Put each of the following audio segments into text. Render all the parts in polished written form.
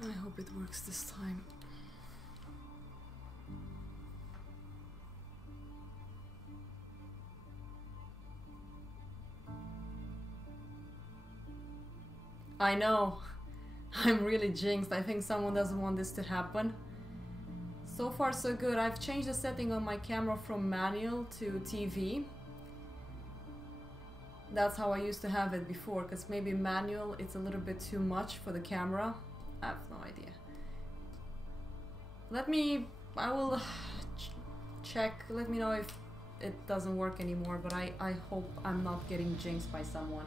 I hope it works this time. I know. I'm really jinxed. I think someone doesn't want this to happen. So far so good. I've changed the setting on my camera from manual to TV. That's how I used to have it before, because maybe manual it's a little bit too much for the camera. I have no idea. I will check. Let me know if it doesn't work anymore, but I hope I'm not getting jinxed by someone.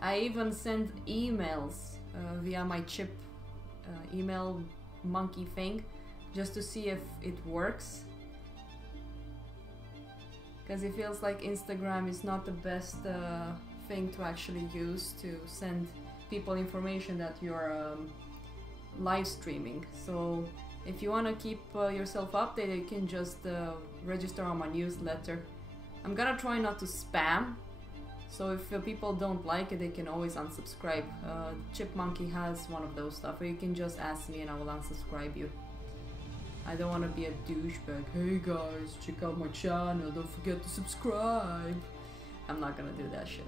I even send emails via my chip email monkey thing just to see if it works, because it feels like Instagram is not the best thing to actually use to send people information that you're live streaming. So if you want to keep yourself updated, you can just register on my newsletter. I'm gonna try not to spam. So if people don't like it, they can always unsubscribe. Chipmonkey has one of those stuff, or you can just ask me and I will unsubscribe you. I don't want to be a douchebag. Hey guys, check out my channel, don't forget to subscribe. I'm not gonna do that shit.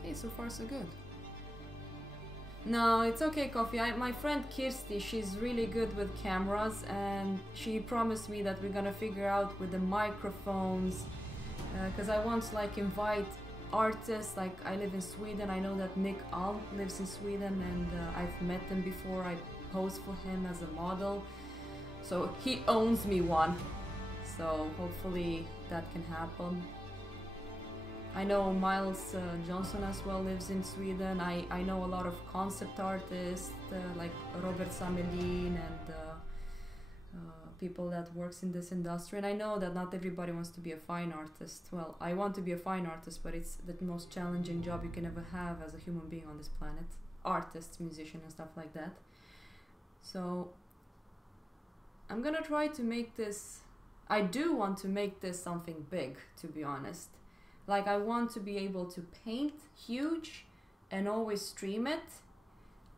Okay, so far so good. No, it's okay, Coffee. My friend Kirsty, she's really good with cameras, and she promised me that we're gonna figure out with the microphones, because I want to like invite artists. Like, I live in Sweden. I know that Nick Alm lives in Sweden, and I've met him before. I posed for him as a model, so he owns me one. So hopefully that can happen. I know Miles Johnson as well lives in Sweden. I know a lot of concept artists like Robert Samelin and people that works in this industry. And I know that not everybody wants to be a fine artist. Well, I want to be a fine artist, but it's the most challenging job you can ever have as a human being on this planet. Artist, musician and stuff like that. So I'm gonna try to make this... I do want to make this something big, to be honest. Like, I want to be able to paint huge and always stream it.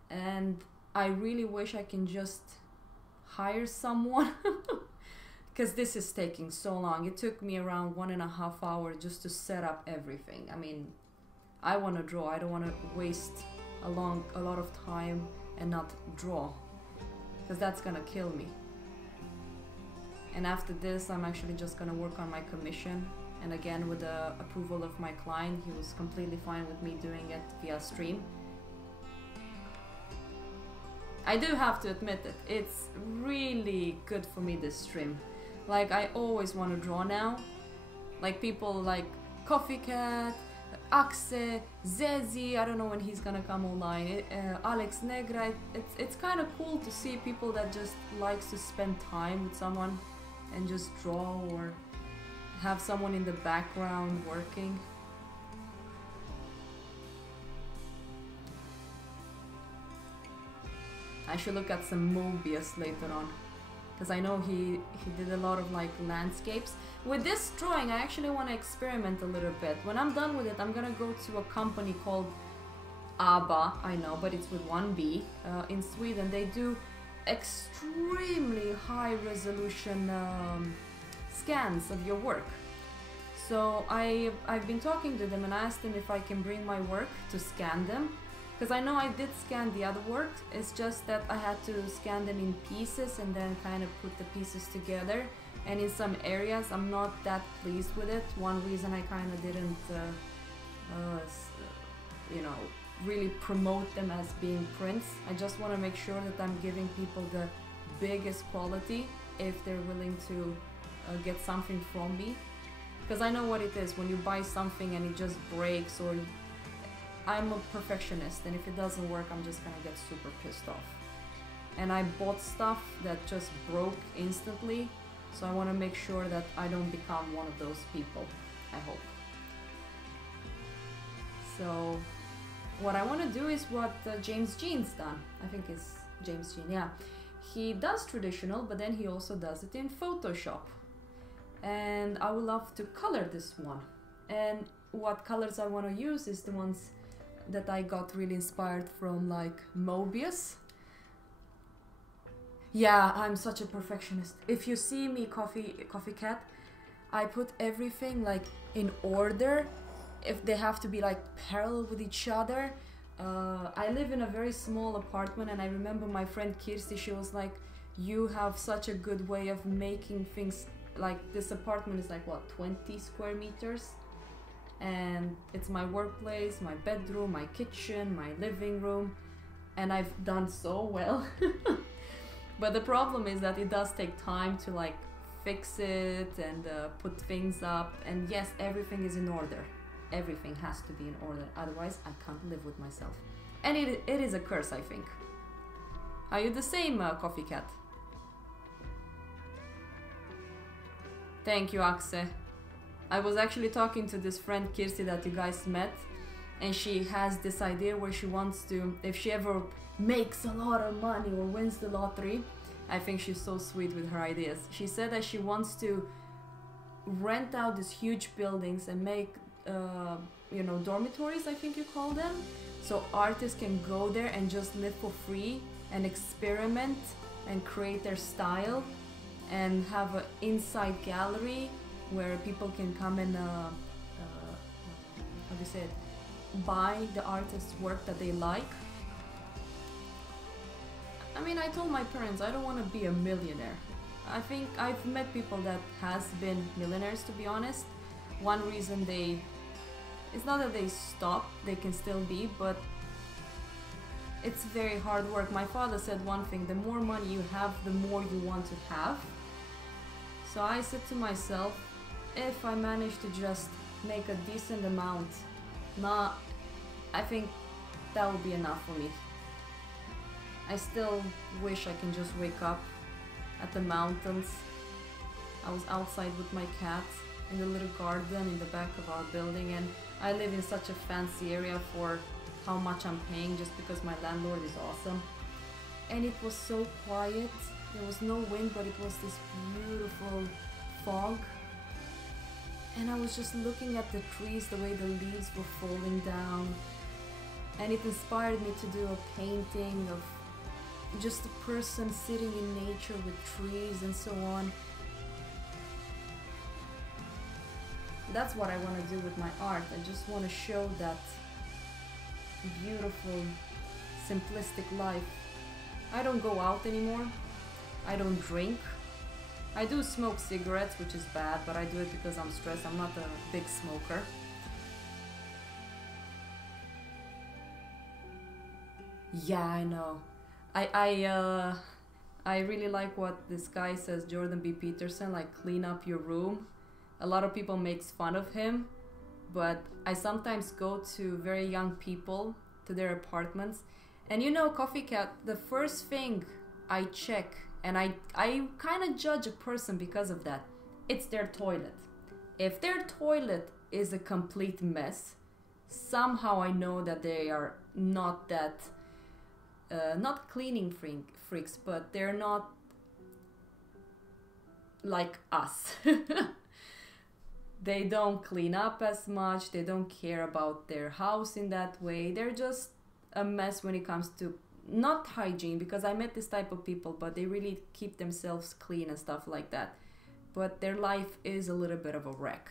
And I really wish I can just hire someone. Because this is taking so long. It took me around 1.5 hours just to set up everything. I mean, I want to draw. I don't want to waste a lot of time and not draw. Because that's going to kill me. And after this, I'm actually just going to work on my commission. And again, with the approval of my client, he was completely fine with me doing it via stream. I do have to admit it, it's really good for me, this stream. Like, I always want to draw now. Like, people like Coffee Cat, Axe, Zezi, I don't know when he's gonna come online, Alex Negra. It's kind of cool to see people that just likes to spend time with someone and just draw, or have someone in the background working. I should look at some Mobius later on, because I know he did a lot of like landscapes. With this drawing, I actually want to experiment a little bit. When I'm done with it, I'm gonna go to a company called ABBA, I know, but it's with one B, in Sweden. They do extremely high resolution scans of your work. So I've been talking to them and asked them if I can bring my work to scan them, because I know I did scan the other work. It's just that I had to scan them in pieces and then kind of put the pieces together, and in some areas I'm not that pleased with it. One reason I kind of didn't you know, really promote them as being prints. I just want to make sure that I'm giving people the biggest quality if they're willing to get something from me, because I know what it is when you buy something and it just breaks, or I'm a perfectionist, and if it doesn't work, I'm just gonna get super pissed off. and I bought stuff that just broke instantly. So I want to make sure that I don't become one of those people, I hope. So what I want to do is what James Jean's done. I think it's James Jean, yeah. He does traditional, but then he also does it in Photoshop. And I would love to color this one. And what colors I want to use is the ones that I got really inspired from, like Mobius. Yeah, I'm such a perfectionist. If you see me, Coffee Cat, I put everything like in order. If they have to be like parallel with each other. I live in a very small apartment, and I remember my friend Kirsti, she was like, you have such a good way of making things, like this apartment is like what, 20 square meters? And it's my workplace, my bedroom, my kitchen, my living room, and I've done so well. But the problem is that it does take time to like fix it and put things up, and yes, everything is in order. Everything has to be in order, otherwise I can't live with myself. And it is a curse, I think. Are you the same, Coffee Cat? Thank you, Axe. I was actually talking to this friend Kirsti that you guys met, and she has this idea where she wants to, if she ever makes a lot of money or wins the lottery, I think she's so sweet with her ideas. She said that she wants to rent out these huge buildings and make you know, dormitories, I think you call them, so artists can go there and just live for free and experiment and create their style, and have an inside gallery where people can come and how do you say it, buy the artist's work that they like. I mean, I told my parents I don't want to be a millionaire. I think I've met people that has been millionaires, to be honest. One reason it's not that they stop, they can still be, but it's very hard work. My father said one thing, the more money you have, the more you want to have. So I said to myself, if I manage to just make a decent amount, I think that would be enough for me. I still wish I can just wake up at the mountains. I was outside with my cat in the little garden in the back of our building, and I live in such a fancy area for how much I'm paying, just because my landlord is awesome. And it was so quiet, there was no wind, but it was this beautiful fog. And I was just looking at the trees, the way the leaves were falling down. And it inspired me to do a painting of just a person sitting in nature with trees and so on. That's what I want to do with my art. I just want to show that beautiful, simplistic life. I don't go out anymore. I don't drink. I do smoke cigarettes, which is bad, but I do it because I'm stressed. I'm not a big smoker. Yeah, I know. I really like what this guy says, Jordan B. Peterson, like clean up your room. A lot of people makes fun of him, but I sometimes go to very young people to their apartments, and you know, Coffee Cat, the first thing I check, and I kind of judge a person because of that, it's their toilet. If their toilet is a complete mess, somehow I know that they are not that not cleaning freaks, but they're not like us. They don't clean up as much, they don't care about their house in that way. They're just a mess when it comes to, not hygiene, because I met this type of people, but they really keep themselves clean and stuff like that. But their life is a little bit of a wreck.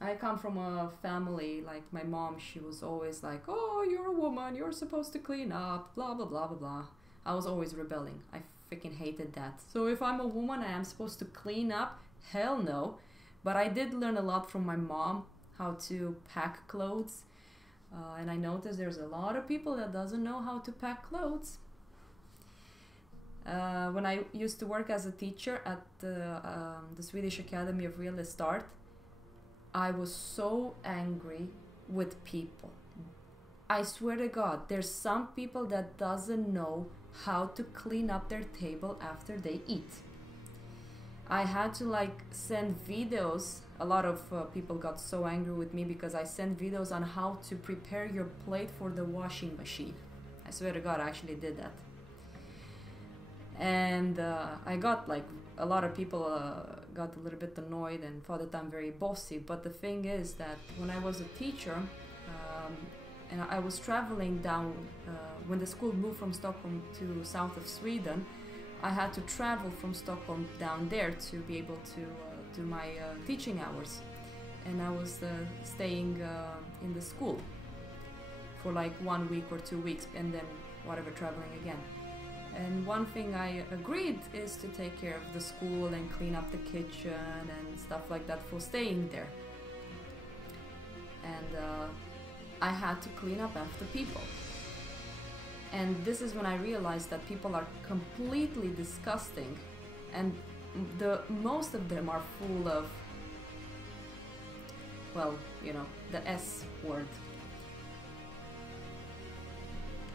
I come from a family, like my mom, she was always like, oh, you're a woman, you're supposed to clean up, blah, blah, blah, blah, blah. I was always rebelling. I freaking hated that. So if I'm a woman, I am supposed to clean up? Hell no. But I did learn a lot from my mom, how to pack clothes. And I noticed there's a lot of people that doesn't know how to pack clothes. When I used to work as a teacher at the Swedish Academy of Realist Art, I was so angry with people. I swear to God, there's some people that doesn't know how to clean up their table after they eat. I had to like send videos. A lot of people got so angry with me because I sent videos on how to prepare your plate for the washing machine. I swear to God, I actually did that. And I got like a lot of people got a little bit annoyed and thought that I'm very bossy. But the thing is that when I was a teacher, and I was traveling down when the school moved from Stockholm to south of Sweden. I had to travel from Stockholm down there to be able to do my teaching hours, and I was staying in the school for like 1 week or 2 weeks, and then whatever, traveling again. And one thing I agreed is to take care of the school and clean up the kitchen and stuff like that for staying there. And I had to clean up after people. And this is when I realized that people are completely disgusting, and most of them are full of, well, you know, the S word.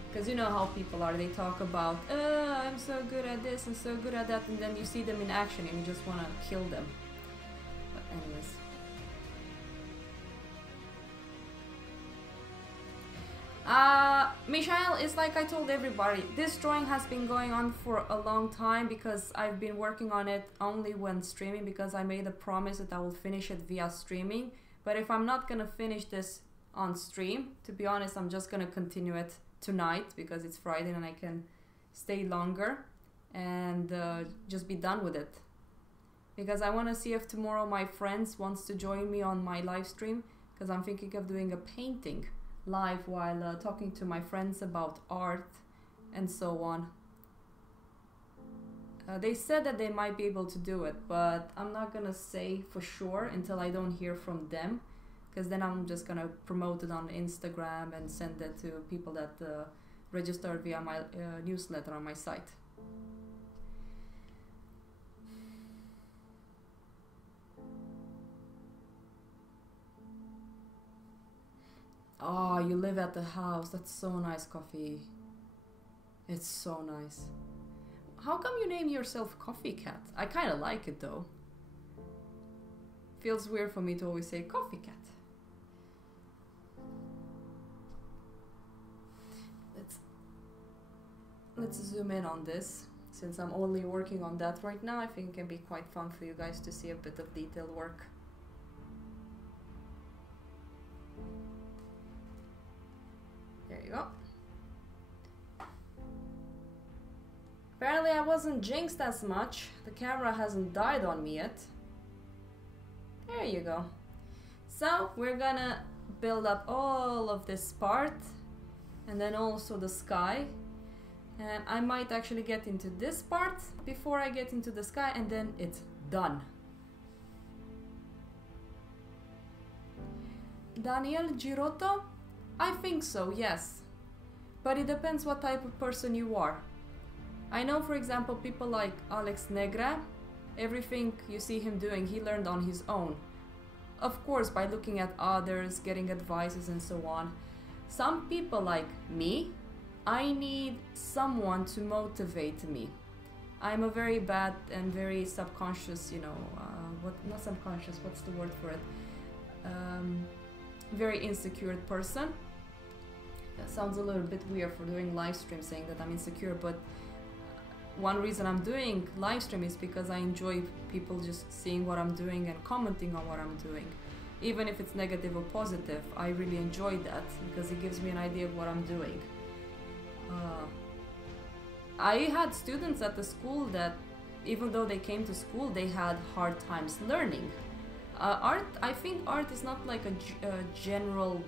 Because you know how people are, they talk about, I'm so good at this and so good at that, and then you see them in action and you just want to kill them. But anyways. Michael, it's like I told everybody, this drawing has been going on for a long time because I've been working on it only when streaming, because I made a promise that I will finish it via streaming. But if I'm not gonna finish this on stream, to be honest, I'm just gonna continue it tonight because it's Friday and I can stay longer and just be done with it. Because I want to see if tomorrow my friends wants to join me on my live stream, because I'm thinking of doing a painting live while talking to my friends about art and so on. They said that they might be able to do it, but I'm not gonna say for sure until I don't hear from them, because then I'm just gonna promote it on Instagram and send it to people that registered via my newsletter on my site. Oh, you live at the house. That's so nice, Coffee. It's so nice. How come you name yourself Coffee Cat? I kind of like it though. Feels weird for me to always say Coffee Cat. Let's zoom in on this. Since I'm only working on that right now, I think it can be quite fun for you guys to see a bit of detailed work. There you go. Apparently I wasn't jinxed as much. The camera hasn't died on me yet. There you go. So we're gonna build up all of this part and then also the sky. And I might actually get into this part before I get into the sky, and then it's done. Daniel Girotto? I think so, yes. But it depends what type of person you are. I know, for example, people like Alex Negra, everything you see him doing, he learned on his own. Of course, by looking at others, getting advices and so on. Some people like me, I need someone to motivate me. I'm a very bad and very subconscious, you know, not subconscious, what's the word for it? Very insecure person. That sounds a little bit weird for doing live stream saying that I'm insecure, but one reason I'm doing live stream is because I enjoy people just seeing what I'm doing and commenting on what I'm doing. Even if it's negative or positive, I really enjoy that because it gives me an idea of what I'm doing. I had students at the school that, even though they came to school, they had hard times learning. I think art is not like a general,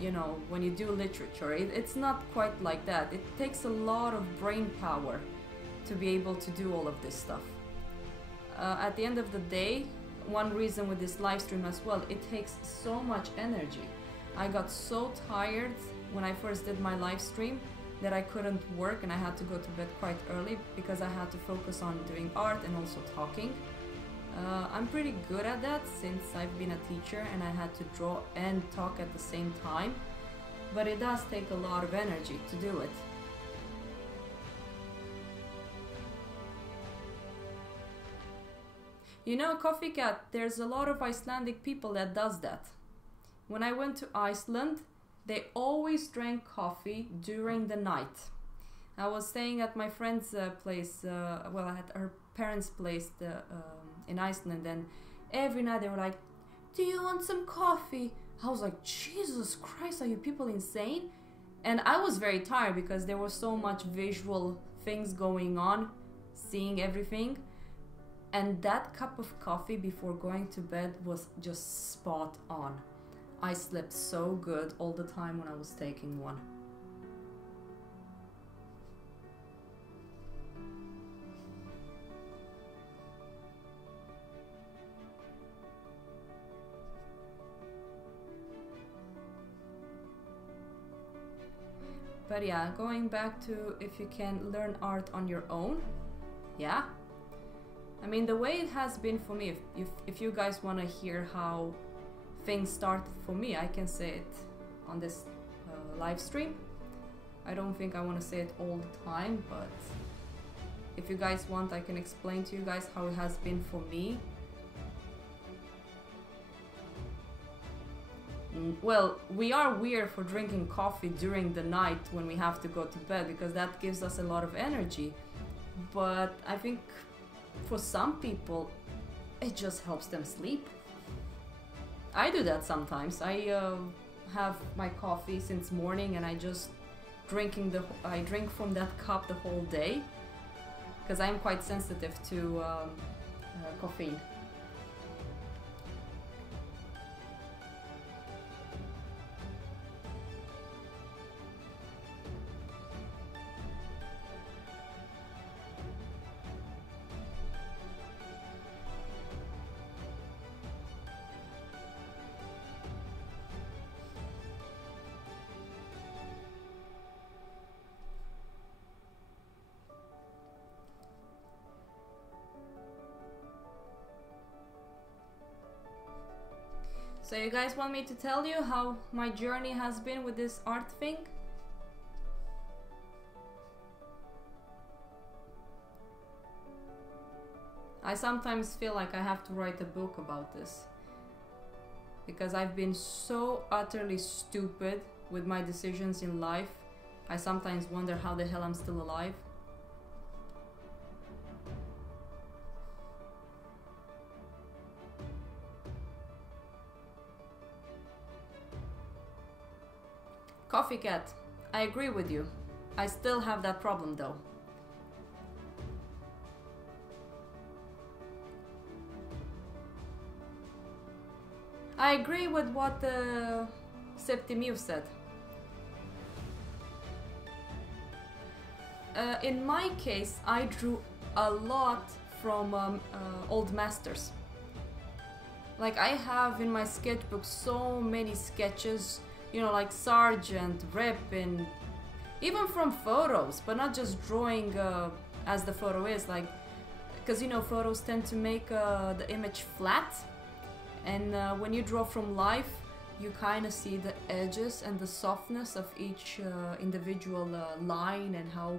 you know, when you do literature, it's not quite like that. It takes a lot of brain power to be able to do all of this stuff. At the end of the day, one reason with this live stream as well, it takes so much energy. I got so tired when I first did my live stream that I couldn't work and I had to go to bed quite early because I had to focus on doing art and also talking. I'm pretty good at that since I've been a teacher and I had to draw and talk at the same time. but it does take a lot of energy to do it. You know, Coffee Cat, there's a lot of Icelandic people that does that. When I went to Iceland, they always drank coffee during the night. I was staying at my friend's place, well, at her parents' place in Iceland, and every night they were like, "Do you want some coffee?" I was like, Jesus Christ, are you people insane? And I was very tired because there was so much visual things going on, seeing everything. And that cup of coffee before going to bed was just spot on. I slept so good all the time when I was taking one. But yeah, going back to if you can learn art on your own, yeah. I mean, the way it has been for me, if you guys want to hear how things started for me, I can say it on this live stream. I don't think I want to say it all the time, but if you guys want, I can explain to you guys how it has been for me. Well, we are weird for drinking coffee during the night when we have to go to bed, because that gives us a lot of energy. But I think for some people, it just helps them sleep. I do that sometimes. I have my coffee since morning, and I just I drink from that cup the whole day, because I'm quite sensitive to caffeine. So you guys want me to tell you how my journey has been with this art thing? I sometimes feel like I have to write a book about this, because I've been so utterly stupid with my decisions in life. I sometimes wonder how the hell I'm still alive. Coffee Cat, I agree with you. I still have that problem though. I agree with what Septimiu said. In my case, I drew a lot from old masters. Like, I have in my sketchbook so many sketches, you know, like Sargent, Repin, even from photos, but not just drawing as the photo is, like, because, you know, photos tend to make the image flat, and when you draw from life, you kind of see the edges and the softness of each individual line, and how,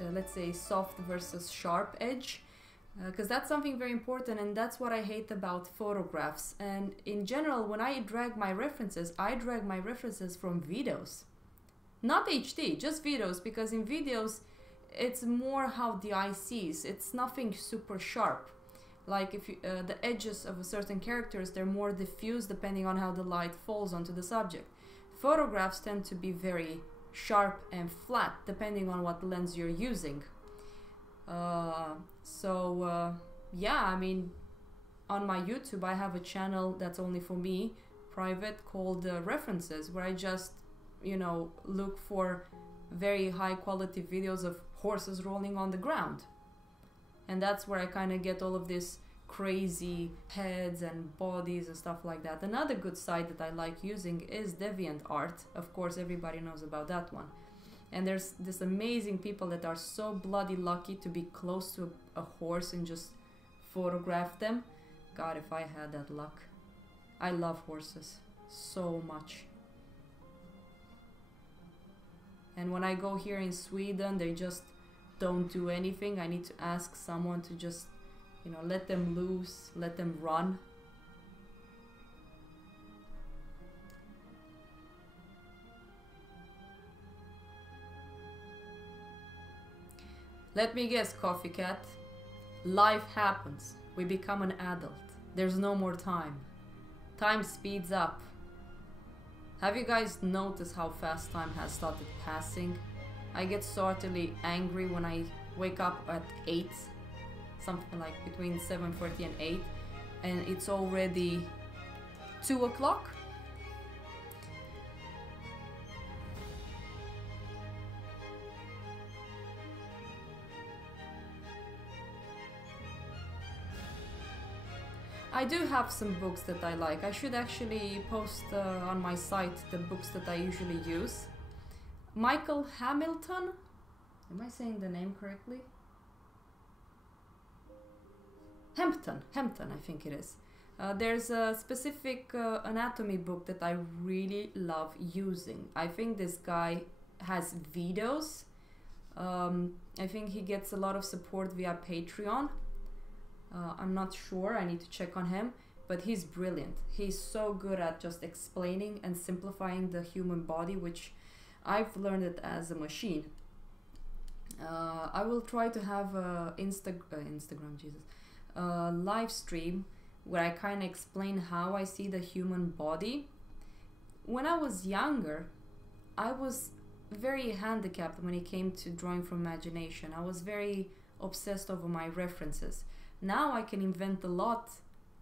let's say, soft versus sharp edge. Because that's something very important, and that's what I hate about photographs. And in general, when I drag my references from videos. Not HD, just videos, because in videos, it's more how the eye sees. It's nothing super sharp. Like, if you, the edges of a certain characters, they're more diffuse depending on how the light falls onto the subject. Photographs tend to be very sharp and flat depending on what lens you're using. Yeah, I mean, on my YouTube I have a channel that's only for me, private, called References, where I just, you know, look for very high quality videos of horses rolling on the ground. And that's where I kind of get all of this crazy heads and bodies and stuff like that. Another good site that I like using is DeviantArt. Of course, everybody knows about that one. And there's this amazing people that are so bloody lucky to be close to a horse and just photograph them. God, if I had that luck. I love horses so much. And when I go here in Sweden, they just don't do anything. I need to ask someone to just, you know, let them loose, let them run. Let me guess, Coffee Cat. Life happens. We become an adult. There's no more time. Time speeds up. Have you guys noticed how fast time has started passing? I get certainly angry when I wake up at 8, something like between 7:30 and 8, and it's already 2 o'clock. I do have some books that I like. I should actually post on my site the books that I usually use. Michael Hamilton, am I saying the name correctly? Hampton, I think it is. There's a specific anatomy book that I really love using. I think this guy has videos. I think he gets a lot of support via Patreon. I'm not sure, I need to check on him, but he's brilliant. He's so good at just explaining and simplifying the human body, which I've learned it as a machine. I will try to have a Instagram, Jesus, live stream where I kind of explain how I see the human body. When I was younger, I was very handicapped when it came to drawing from imagination. I was very obsessed over my references. Now I can invent a lot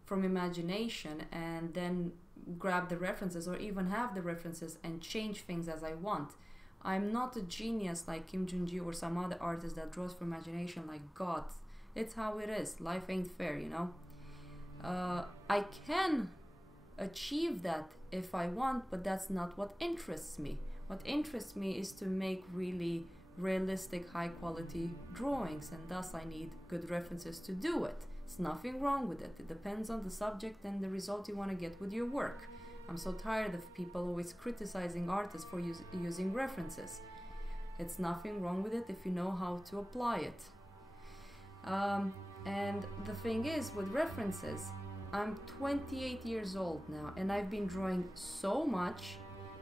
from imagination and then grab the references, or even have the references and change things as I want. I'm not a genius like Kim Jung-gi or some other artist that draws from imagination like God. It's how it is. Life ain't fair, you know. I can achieve that if I want, but that's not what interests me. What interests me is to make really realistic, high quality drawings, and thus I need good references to do it. There's nothing wrong with it. It depends on the subject and the result you want to get with your work. I'm so tired of people always criticizing artists for using references. It's nothing wrong with it if you know how to apply it. And the thing is, with references, I'm 28 years old now, and I've been drawing so much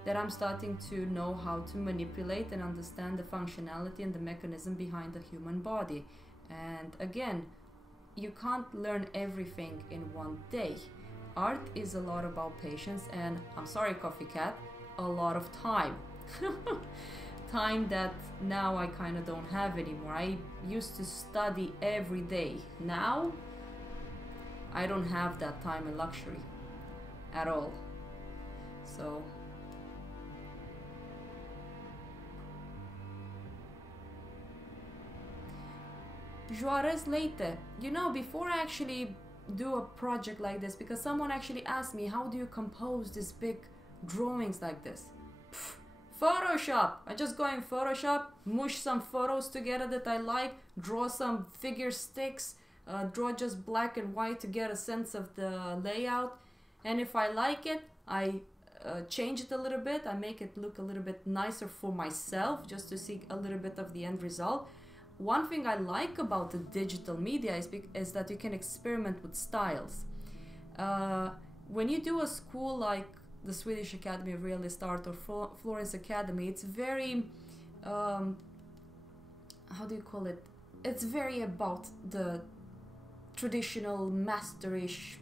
that I'm starting to know how to manipulate and understand the functionality and the mechanism behind the human body. And again, you can't learn everything in one day. Art is a lot about patience and, I'm sorry Coffee Cat, a lot of time. Time that now I kind of don't have anymore. I used to study every day. Now, I don't have that time and luxury at all. So Juarez Leite, you know, before I actually do a project like this, because someone actually asked me, how do you compose these big drawings like this? Pff, Photoshop! I just go in Photoshop, mush some photos together that I like, draw some figure sticks, draw just black and white to get a sense of the layout, and if I like it, I change it a little bit, I make it look a little bit nicer for myself, just to see a little bit of the end result. One thing I like about the digital media is that you can experiment with styles. When you do a school like the Swedish Academy of Realist Art or Florence Academy, it's very, how do you call it? It's very about the traditional masterish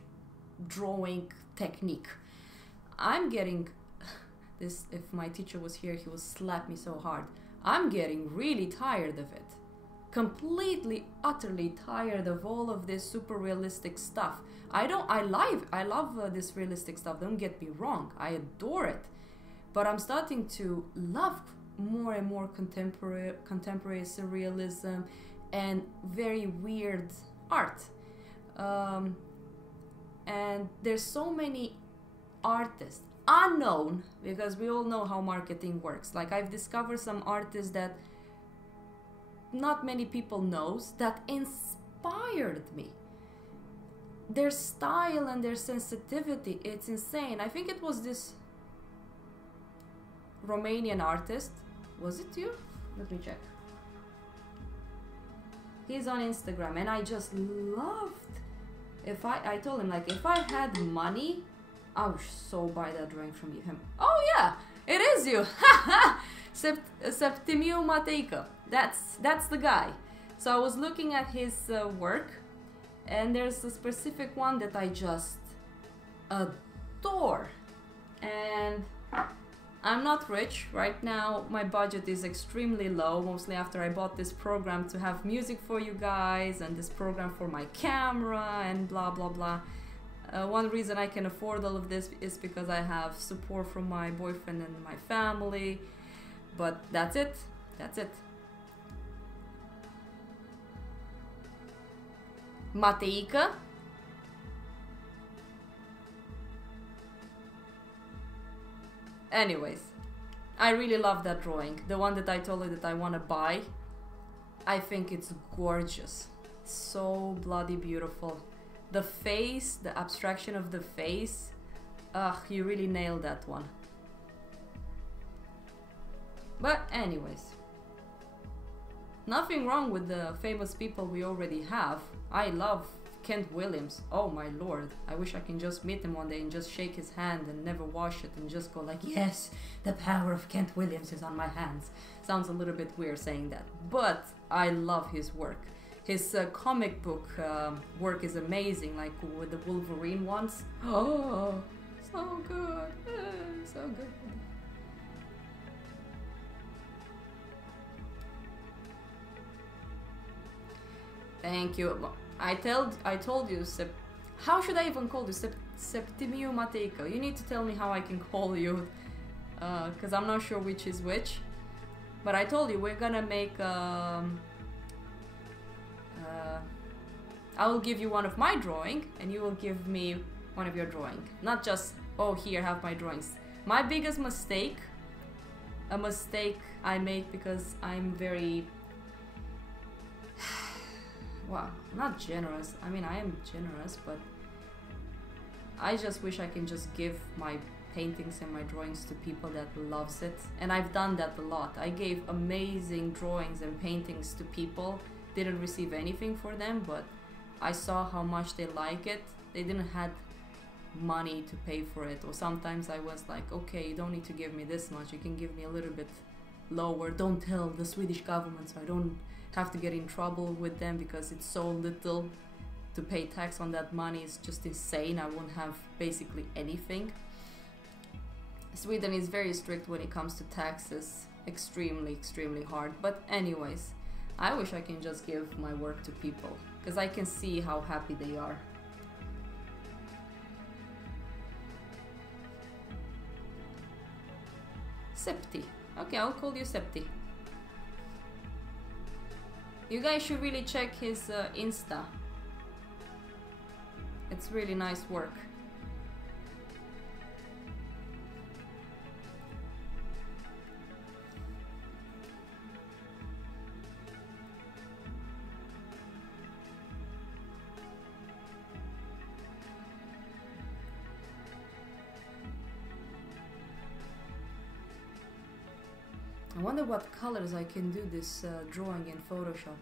drawing technique. I'm getting this, if my teacher was here, he would slap me so hard. I'm getting really tired of it. Completely, utterly tired of all of this super realistic stuff. I love this realistic stuff, don't get me wrong, I adore it, but I'm starting to love more and more contemporary surrealism and very weird art. And there's so many artists, unknown, because we all know how marketing works. Like, I've discovered some artists that not many people knows that inspired me. Their style and their sensitivity, it's insane. I think it was this Romanian artist, Was it you? Let me check. He's on Instagram, and I just loved. I told him, like, if I had money, I would so buy that drawing from him. Oh yeah, it is you. Septimiu Mateica. That's the guy. So I was looking at his work, and there's a specific one that I just adore. And I'm not rich right now. My budget is extremely low, mostly after I bought this program to have music for you guys, and this program for my camera, and blah blah blah. One reason I can afford all of this is because I have support from my boyfriend and my family. But that's it. That's it. Mateica. Anyways, I really love that drawing. The one that I told you that I want to buy. I think it's gorgeous. So bloody beautiful. The face, the abstraction of the face. Ugh, you really nailed that one. But anyways, nothing wrong with the famous people we already have. I love Kent Williams. Oh my lord, I wish I can just meet him one day and just shake his hand and never wash it and just go like, yes, the power of Kent Williams is on my hands. Sounds a little bit weird saying that, but I love his work. His comic book work is amazing, like with the Wolverine ones. Oh, so good, so good. Thank you. I told you, how should I even call you? Septimiu Mateica. You need to tell me how I can call you, because I'm not sure which is which. But I told you we're gonna make. I will give you one of my drawing, and you will give me one of your drawing. Not just, oh, here, have my drawings. My biggest mistake, a mistake I make because I'm very. Well, not generous. I mean, I am generous, but I just wish I can just give my paintings and my drawings to people that loves it. And I've done that a lot. I gave amazing drawings and paintings to people. Didn't receive anything for them, but I saw how much they like it. They didn't have money to pay for it. Or sometimes I was like, okay, you don't need to give me this much. You can give me a little bit lower. Don't tell the Swedish government so I don't have to get in trouble with them, because it's so little to pay tax on that money. It's just insane. I won't have basically anything. Sweden is very strict when it comes to taxes. Extremely hard. But anyways, I wish I can just give my work to people, because I can see how happy they are. Septi. Okay, I'll call you Septi. You guys should really check his Insta. It's really nice work. I wonder what colors I can do this drawing in Photoshop.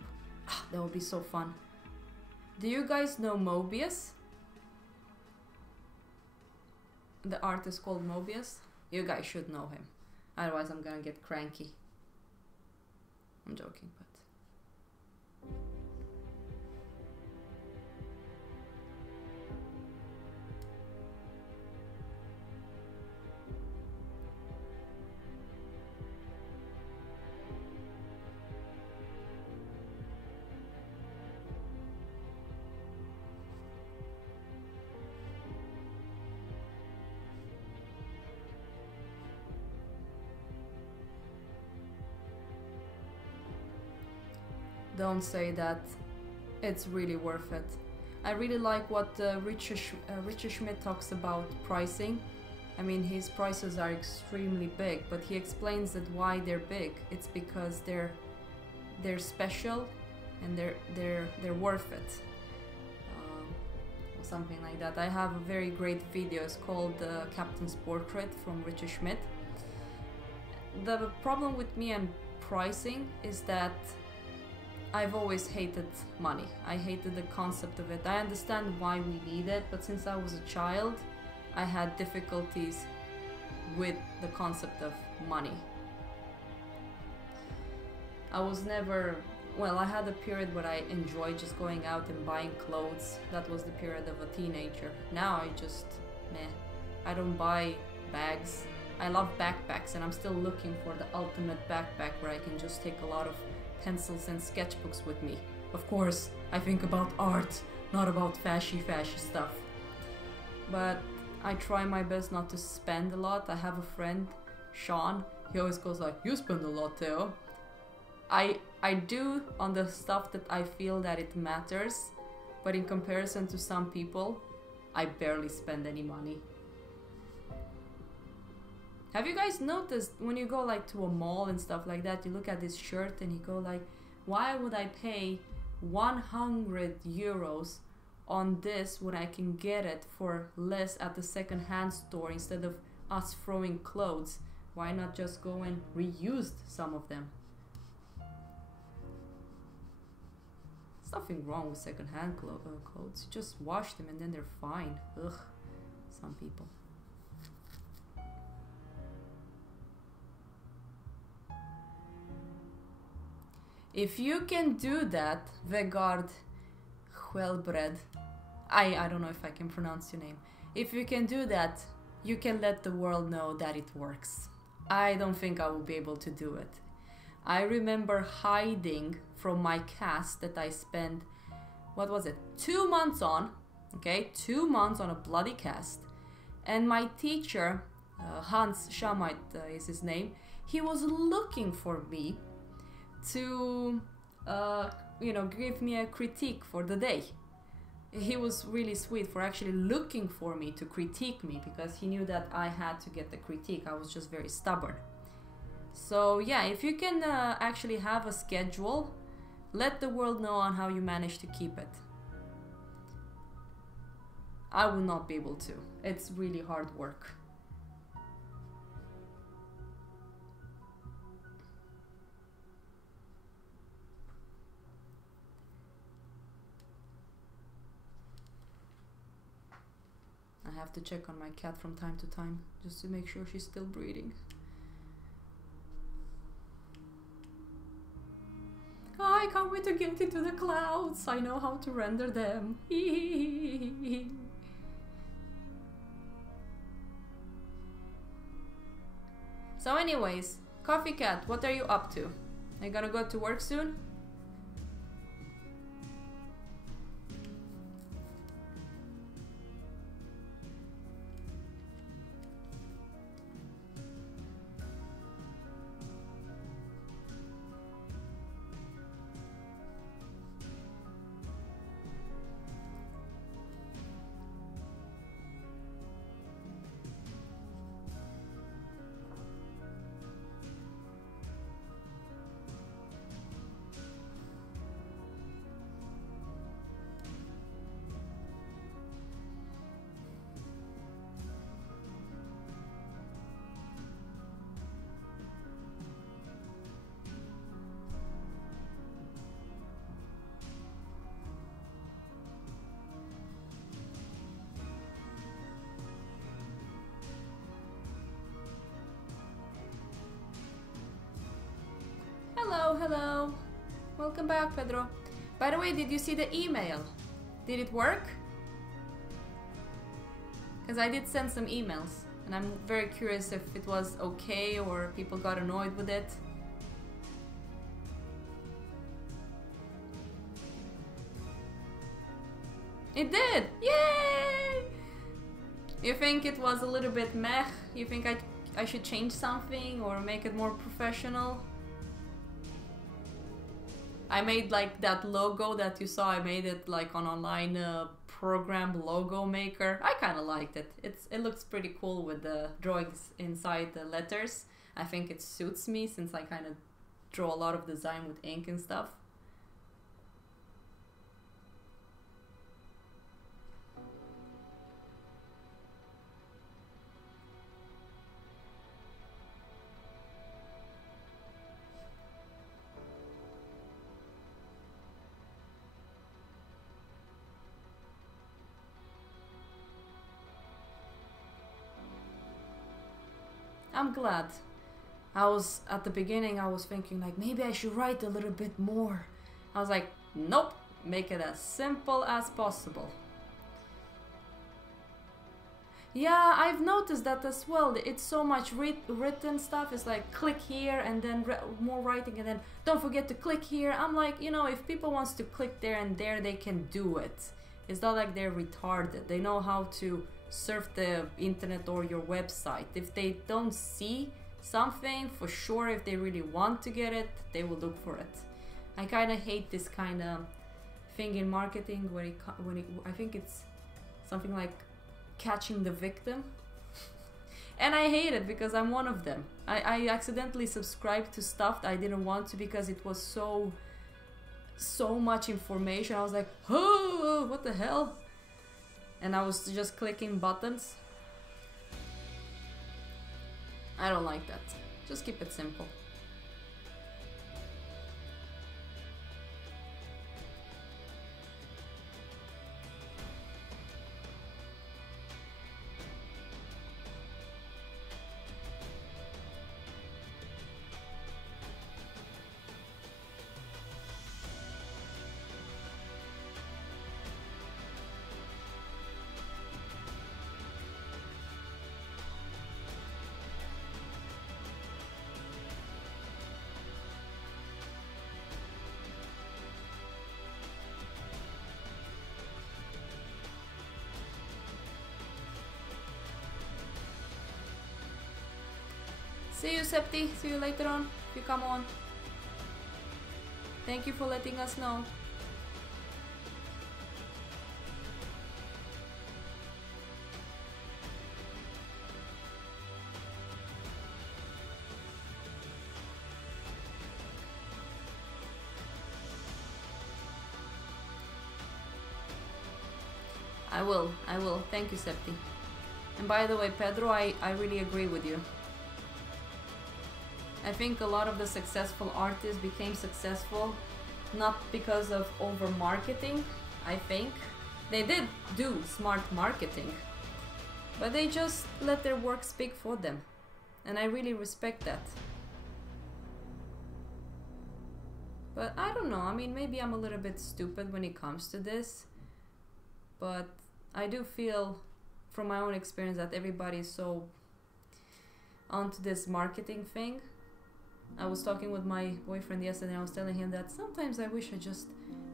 That would be so fun. Do you guys know Mobius? The artist called Mobius? You guys should know him. Otherwise I'm gonna get cranky. I'm joking, but... Don't say that. It's really worth it. I really like what Richard Schmidt talks about pricing. I mean, his prices are extremely big, but he explains that why they're big. It's because they're special and they're worth it. Something like that. I have a very great video. It's called Captain's Portrait from Richard Schmidt. the problem with me and pricing is that I've always hated money. I hated the concept of it. I understand why we need it, but since I was a child, I had difficulties with the concept of money. I was never, well, I had a period where I enjoyed just going out and buying clothes. That was the period of a teenager. Now I just, meh. I don't buy bags. I love backpacks, and I'm still looking for the ultimate backpack where I can just take a lot of pencils and sketchbooks with me. Of course, I think about art, not about fashy stuff. But I try my best not to spend a lot. I have a friend, Sean, he always goes like, you spend a lot, Theo. I do on the stuff that I feel that it matters, but in comparison to some people, I barely spend any money. Have you guys noticed when you go like to a mall and stuff like that, you look at this shirt and you go like, why would I pay 100 euros on this when I can get it for less at the second-hand store instead of us throwing clothes? Why not just go and reuse some of them? There's nothing wrong with second-hand clothes. You just wash them and then they're fine. Ugh, some people. If you can do that, Vegard Huelbred, I don't know if I can pronounce your name. If you can do that, you can let the world know that it works. I don't think I will be able to do it. I remember hiding from my cast that I spent, what was it, 2 months on, okay, 2 months on a bloody cast. And my teacher, Hans Schamait is his name, he was looking for me to, you know, give me a critique for the day. He was really sweet for actually looking for me to critique me because he knew that I had to get the critique. I was just very stubborn. So yeah, if you can actually have a schedule, let the world know on how you manage to keep it. I will not be able to. It's really hard work. I have to check on my cat from time to time just to make sure she's still breathing. I can't wait to get into the clouds. I know how to render them. So anyways, Coffee Cat, what are you up to? Are you gonna go to work soon? Hello. Welcome back, Pedro. By the way, did you see the email? Did it work? Because I did send some emails, and I'm very curious if it was okay or people got annoyed with it. It did! Yay! You think it was a little bit meh? You think I should change something or make it more professional? I made like that logo that you saw. I made it like on online program logo maker. I kind of liked it. It looks pretty cool with the drawings inside the letters. I think it suits me since I kind of draw a lot of design with ink and stuff. I'm glad. I was, at the beginning, I was thinking like, maybe I should write a little bit more. I was like, nope, make it as simple as possible. Yeah, I've noticed that as well. It's so much written stuff. It's like click here and then more writing and then don't forget to click here. I'm like, you know, if people wants to click there and there, they can do it. It's not like they're retarded. They know how to surf the internet or your website. If they don't see something, for sure, if they really want to get it, they will look for it. I kind of hate this kind of thing in marketing where I think it's something like catching the victim. And I hate it because I'm one of them. I accidentally subscribed to stuff that I didn't want to because it was so much information. I was like, oh, what the hell? And I was just clicking buttons. I don't like that. Just keep it simple. See you, Septi. See you later on, if you come on. Thank you for letting us know. I will. Thank you, Septi. And by the way, Pedro, I really agree with you. I think a lot of the successful artists became successful not because of over marketing. I think they did do smart marketing, but they just let their work speak for them, and I really respect that. But I don't know, I mean, maybe I'm a little bit stupid when it comes to this, but I do feel from my own experience that everybody is so onto this marketing thing. I was talking with my boyfriend yesterday and I was telling him that sometimes I wish I just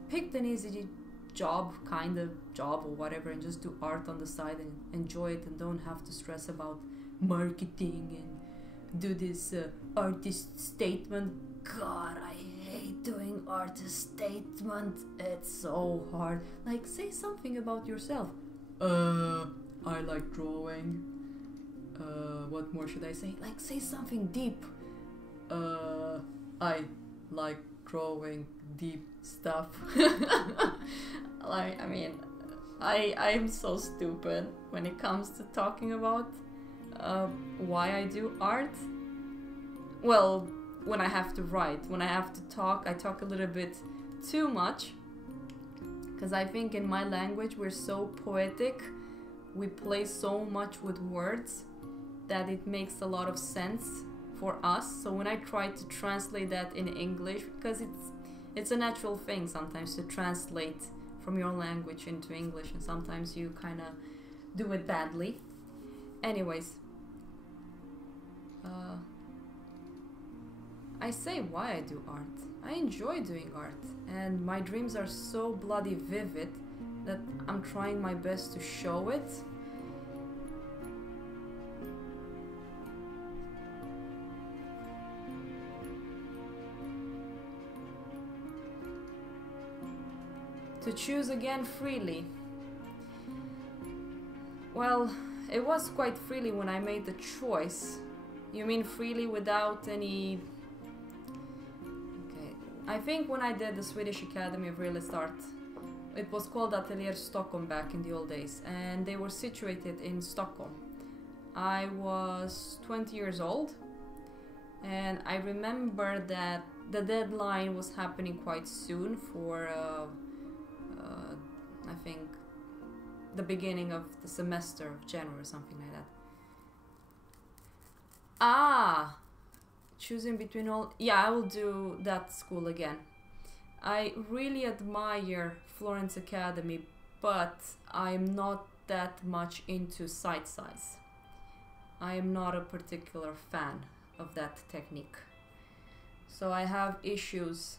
picked an easy job, kind of job or whatever, and just do art on the side and enjoy it and don't have to stress about marketing and do this artist statement. God, I hate doing artist statement. It's so hard. Like, say something about yourself. I like drawing. What more should I say? Like, say something deep. I like drawing deep stuff. Like, I mean, I'm so stupid when it comes to talking about why I do art. Well, when I have to write, when I have to talk, I talk a little bit too much. Because I think in my language we're so poetic, we play so much with words that it makes a lot of sense for us. So when I try to translate that in English, because it's a natural thing sometimes to translate from your language into English, and sometimes you kind of do it badly. Anyways, I say why I do art. I enjoy doing art, and my dreams are so bloody vivid that I'm trying my best to show it. To choose again freely. Well, it was quite freely when I made the choice. You mean freely without any... Okay. I think when I did the Swedish Academy of Realist Art, it was called Atelier Stockholm back in the old days, and they were situated in Stockholm. I was 20 years old, and I remember that the deadline was happening quite soon for I think the beginning of the semester of January or something like that. Ah, choosing between all. Yeah, I will do that school again. I really admire Florence Academy, but I'm not that much into side size. I am not a particular fan of that technique. So I have issues.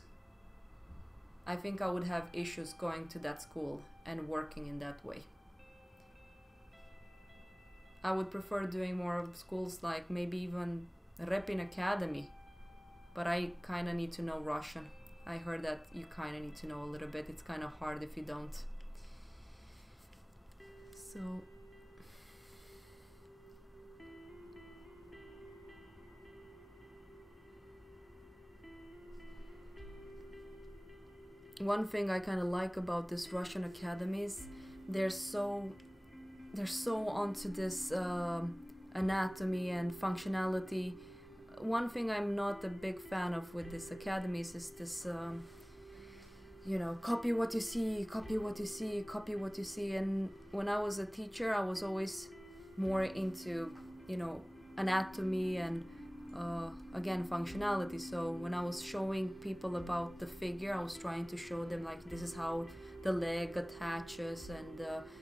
I think I would have issues going to that school and working in that way. I would prefer doing more of schools like maybe even Repin Academy, but I kind of need to know Russian. I heard that you kind of need to know a little bit. It's kind of hard if you don't. So one thing I kind of like about this Russian academies, they're so onto this anatomy and functionality. One thing I'm not a big fan of with this academies is this you know, copy what you see, copy what you see, copy what you see. And when I was a teacher, I was always more into, you know, anatomy and again functionality. So when I was showing people about the figure, I was trying to show them like this is how the leg attaches, and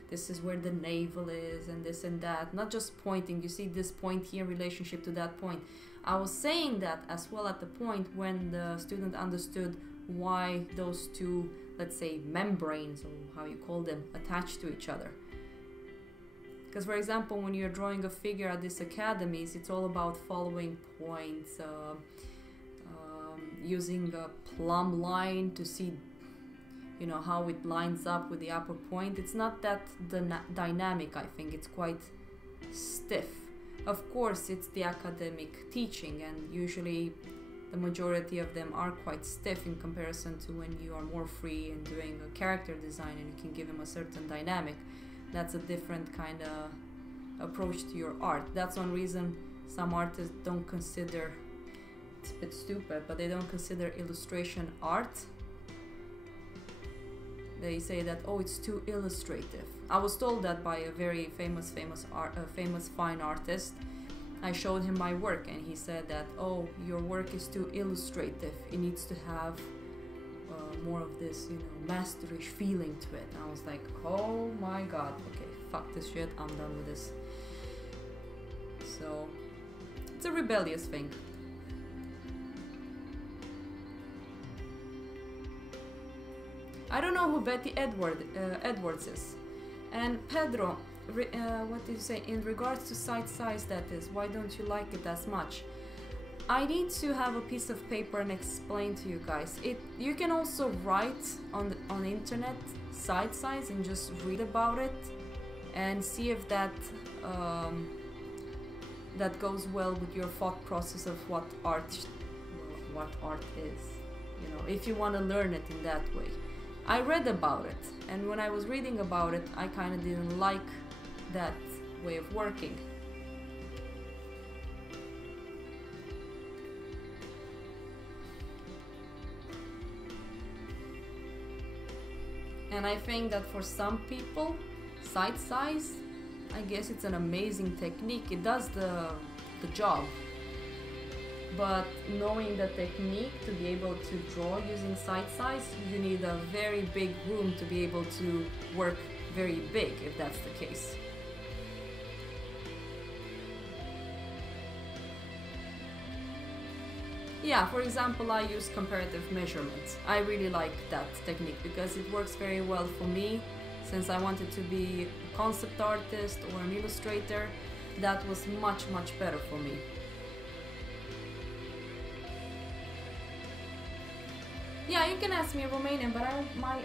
this is where the navel is, and this and that. Not just pointing, you see this point here in relationship to that point. I was saying that as well at the point when the student understood why those two, let's say, membranes, or how you call them, attach to each other. Because for example, when you're drawing a figure at these academies, it's all about following points, using a plumb line to see, you know, how it lines up with the upper point. It's not that dynamic. I think it's quite stiff. Of course, it's the academic teaching, and usually the majority of them are quite stiff in comparison to when you are more free and doing a character design and you can give them a certain dynamic. That's a different kind of approach to your art. That's one reason some artists don't consider, it's a bit stupid, but they don't consider illustration art. They say that, oh, it's too illustrative. I was told that by a very famous fine artist. I showed him my work and he said that, oh, your work is too illustrative. It needs to have more of this, you know, masterish feeling to it. And I was like, oh my god, okay, fuck this shit, I'm done with this. So it's a rebellious thing. I don't know who Betty Edwards is. And Pedro, what did you say? In regards to site size, that is, why don't you like it as much? I need to have a piece of paper and explain to you guys. You can also write on the internet site size and just read about it and see if that that goes well with your thought process of what art is. You know, if you want to learn it in that way. I read about it, and when I was reading about it, I kind of didn't like that way of working. And I think that for some people, site size, I guess it's an amazing technique. It does the job. But knowing the technique to be able to draw using site size, you need a very big room to be able to work very big, if that's the case. Yeah, for example, I use comparative measurements. I really like that technique because it works very well for me. Since I wanted to be a concept artist or an illustrator, that was much better for me. Yeah, you can ask me in Romanian, but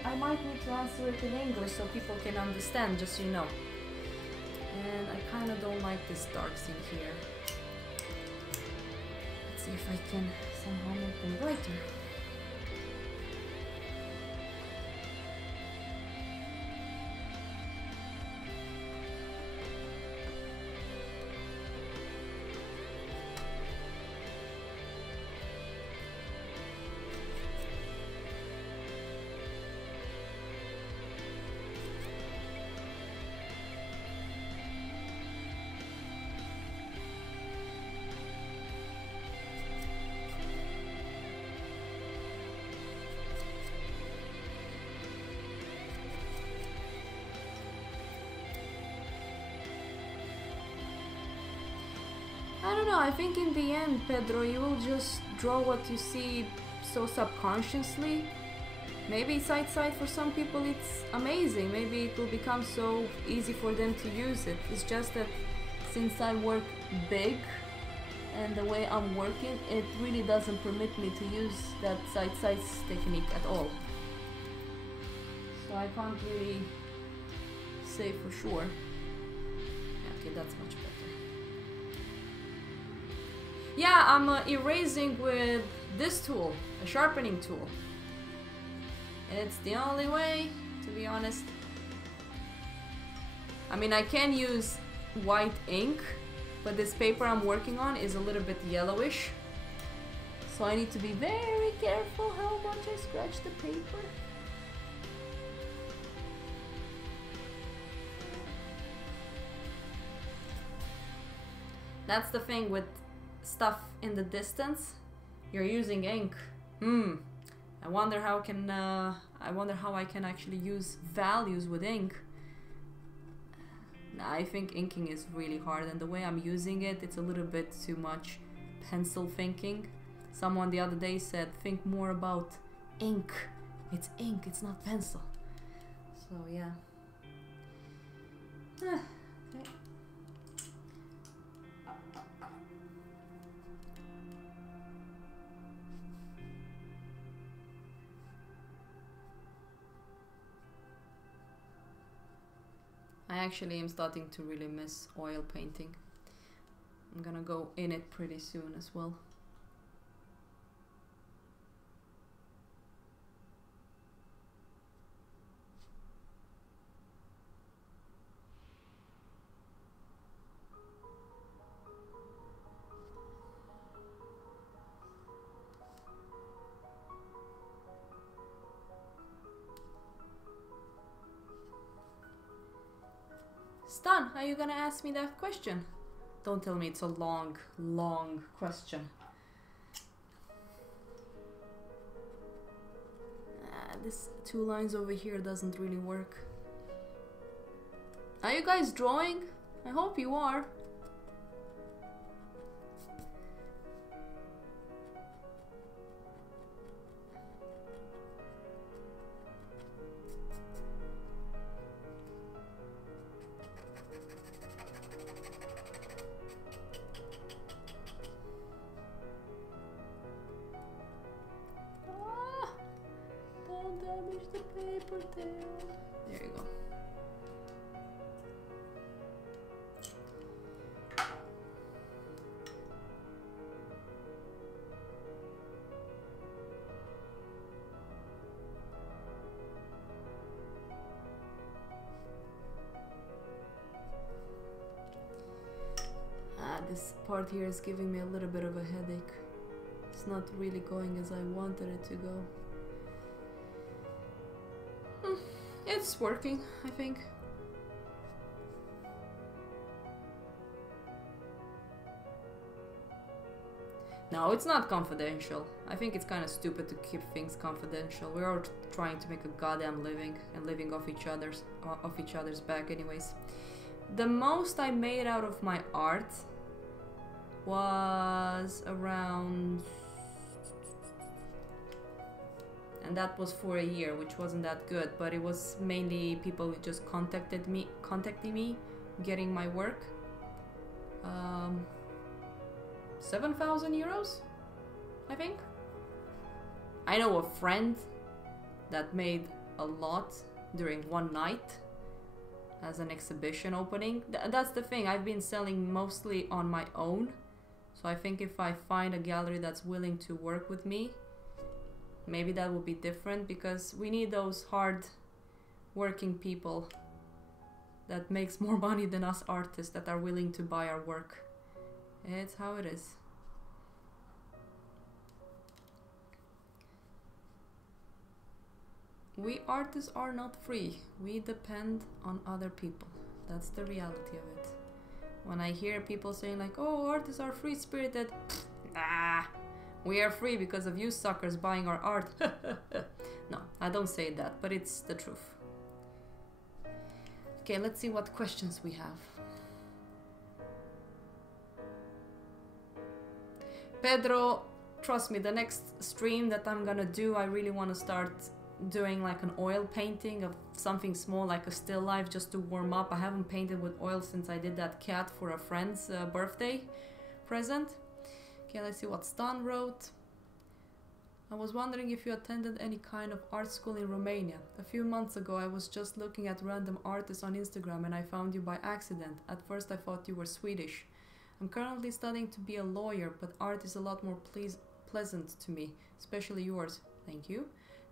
I might need to answer it in English so people can understand, just so you know. And I kind of don't like this darks in here. Let's see if I can somehow make them brighter. don't know, I think in the end, Pedro, you will just draw what you see so subconsciously. Maybe side for some people it's amazing, maybe it will become so easy for them to use it. It's just that since I work big and the way I'm working, it really doesn't permit me to use that side technique at all. So I can't really say for sure. Okay, that's much better. Yeah, I'm erasing with this tool, a sharpening tool. It's the only way, to be honest. I mean, I can use white ink, but this paper I'm working on is a little bit yellowish. So I need to be very careful how much I scratch the paper. That's the thing with stuff in the distance. You're using ink. I wonder how I can actually use values with ink. I think inking is really hard, and the way I'm using it, it's a little bit too much pencil thinking. Someone the other day said, think more about ink. It's ink, it's not pencil. So yeah. I actually am starting to really miss oil painting. I'm gonna go in it pretty soon as well. Stan, are you gonna ask me that question? Don't tell me it's a long, long question. This 2 lines over here doesn't really work. Are you guys drawing? I hope you are. Damage the paper tail. There you go. This part here is giving me a little bit of a headache. It's not really going as I wanted it to go. It's working, I think. No, it's not confidential. I think it's kind of stupid to keep things confidential. We're all trying to make a goddamn living and living off each other's back anyways. The most I made out of my art was around, and that was for a year, which wasn't that good, but it was mainly people who just contacting me, getting my work. 7,000 euros, I think. I know a friend that made a lot during one night as an exhibition opening. That's the thing, I've been selling mostly on my own, so I think if I find a gallery that's willing to work with me, maybe that will be different, because we need those hard working people that makes more money than us artists that are willing to buy our work. It's how it is. We artists are not free. We depend on other people. That's the reality of it. When I hear people saying like, oh, artists are free-spirited, nah, we are free because of you suckers buying our art. No, I don't say that, but it's the truth. Okay, let's see what questions we have. Pedro, trust me, the next stream that I'm gonna do, I really want to start doing like an oil painting of something small, like a still life, just to warm up. I haven't painted with oil since I did that cat for a friend's birthday present. Okay, let's see what Stan wrote. I was wondering if you attended any kind of art school in Romania. A few months ago, I was just looking at random artists on Instagram and I found you by accident. At first, I thought you were Swedish. I'm currently studying to be a lawyer, but art is a lot more pleasant to me, especially yours. Thank you.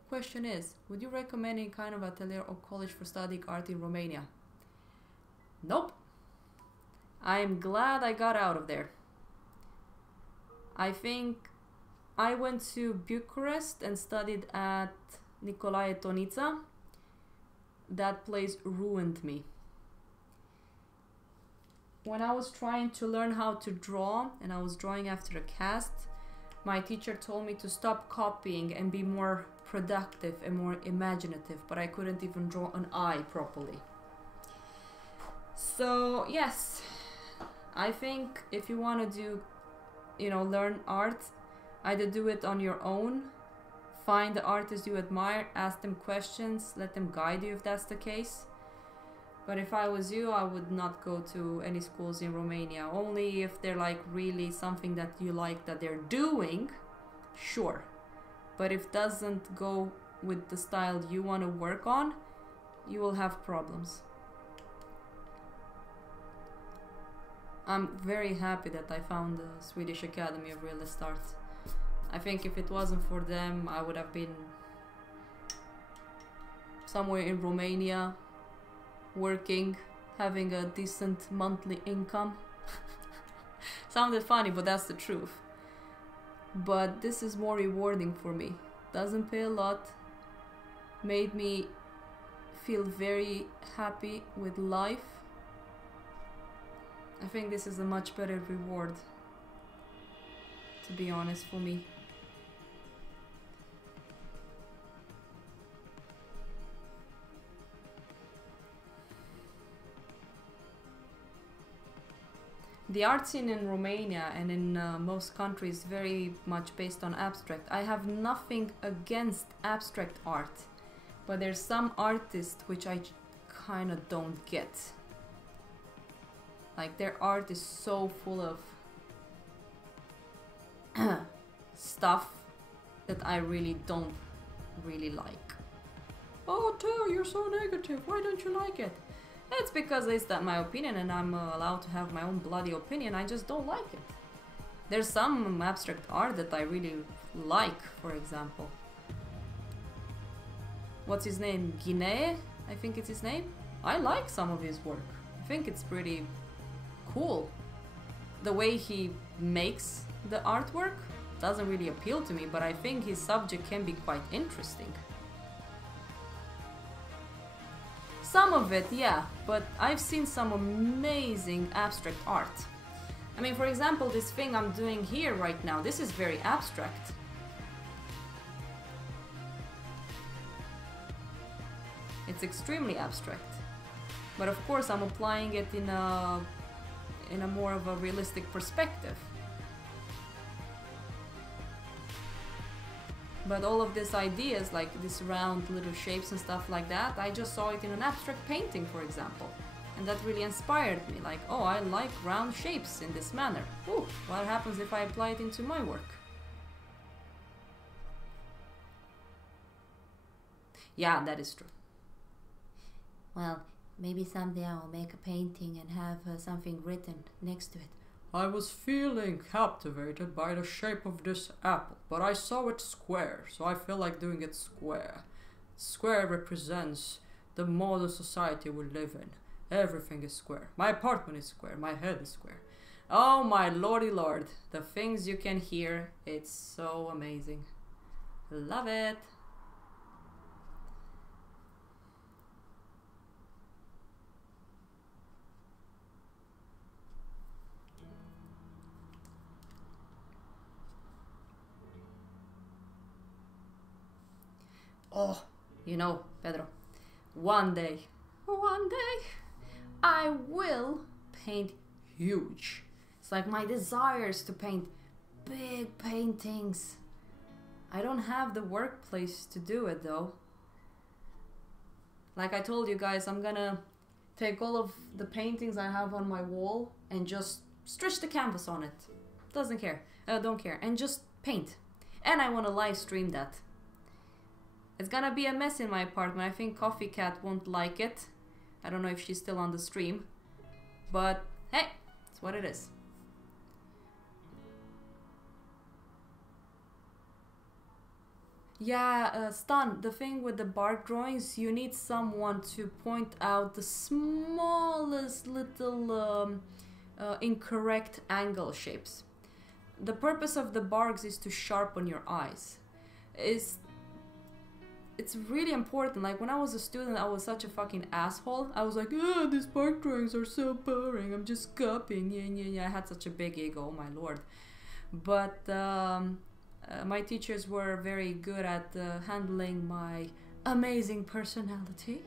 Question is, would you recommend any kind of atelier or college for studying art in Romania? Nope. I am glad I got out of there. I think I went to Bucharest and studied at Nicolae Tonița. That place ruined me. When I was trying to learn how to draw and I was drawing after a cast, my teacher told me to stop copying and be more productive and more imaginative, but I couldn't even draw an eye properly. So yes, I think if you want to do, you know, learn art, either do it on your own, find the artists you admire, ask them questions, let them guide you if that's the case. But if I was you, I would not go to any schools in Romania. Only if they're like really something that you like that they're doing, sure. But if it doesn't go with the style you want to work on, you will have problems. I'm very happy that I found the Swedish Academy of Realist Art. I think if it wasn't for them, I would have been somewhere in Romania, working, having a decent monthly income. Sounded funny, but that's the truth. But this is more rewarding for me. Doesn't pay a lot, made me feel very happy with life. I think this is a much better reward, to be honest, for me. The art scene in Romania and in most countries is very much based on abstract. I have nothing against abstract art, but there's some artists which I kind of don't get. Like, their art is so full of stuff that I really don't really like. Oh, Teo, you're so negative. Why don't you like it? It's because it's that my opinion and I'm allowed to have my own bloody opinion. I just don't like it. There's some abstract art that I really like, for example. What's his name? Guinea? I think it's his name. I like some of his work. I think it's pretty cool. The way he makes the artwork doesn't really appeal to me, but I think his subject can be quite interesting. Some of it, yeah, but I've seen some amazing abstract art. I mean, for example, this thing I'm doing here right now, this is very abstract. It's extremely abstract. But of course, I'm applying it in a more of a realistic perspective. But all of these ideas, like these round little shapes and stuff like that, I just saw it in an abstract painting, for example. And that really inspired me, like, oh, I like round shapes in this manner. Ooh, what happens if I apply it into my work? Yeah, that is true. Well, maybe someday I'll make a painting and have something written next to it. I was feeling captivated by the shape of this apple, but I saw it square, so I feel like doing it square. Square represents the modern society we live in. Everything is square. My apartment is square, my head is square. Oh my lordy lord, the things you can hear, it's so amazing. Love it. Oh, you know, Pedro, one day, I will paint huge. It's like my desire is to paint big paintings. I don't have the workplace to do it though. Like I told you guys, I'm gonna take all of the paintings I have on my wall and just stretch the canvas on it. Don't care. And just paint. And I want to live stream that. It's gonna be a mess in my apartment. I think Coffee Cat won't like it. I don't know if she's still on the stream. But hey, it's what it is. Yeah, Stan, the thing with the bark drawings, you need someone to point out the smallest little incorrect angle shapes. The purpose of the barks is to sharpen your eyes. It's really important. Like when I was a student, I was such a fucking asshole. I was like, oh, these bark drawings are so boring. I'm just copying. Yeah. I had such a big ego, oh my lord. But my teachers were very good at handling my amazing personality.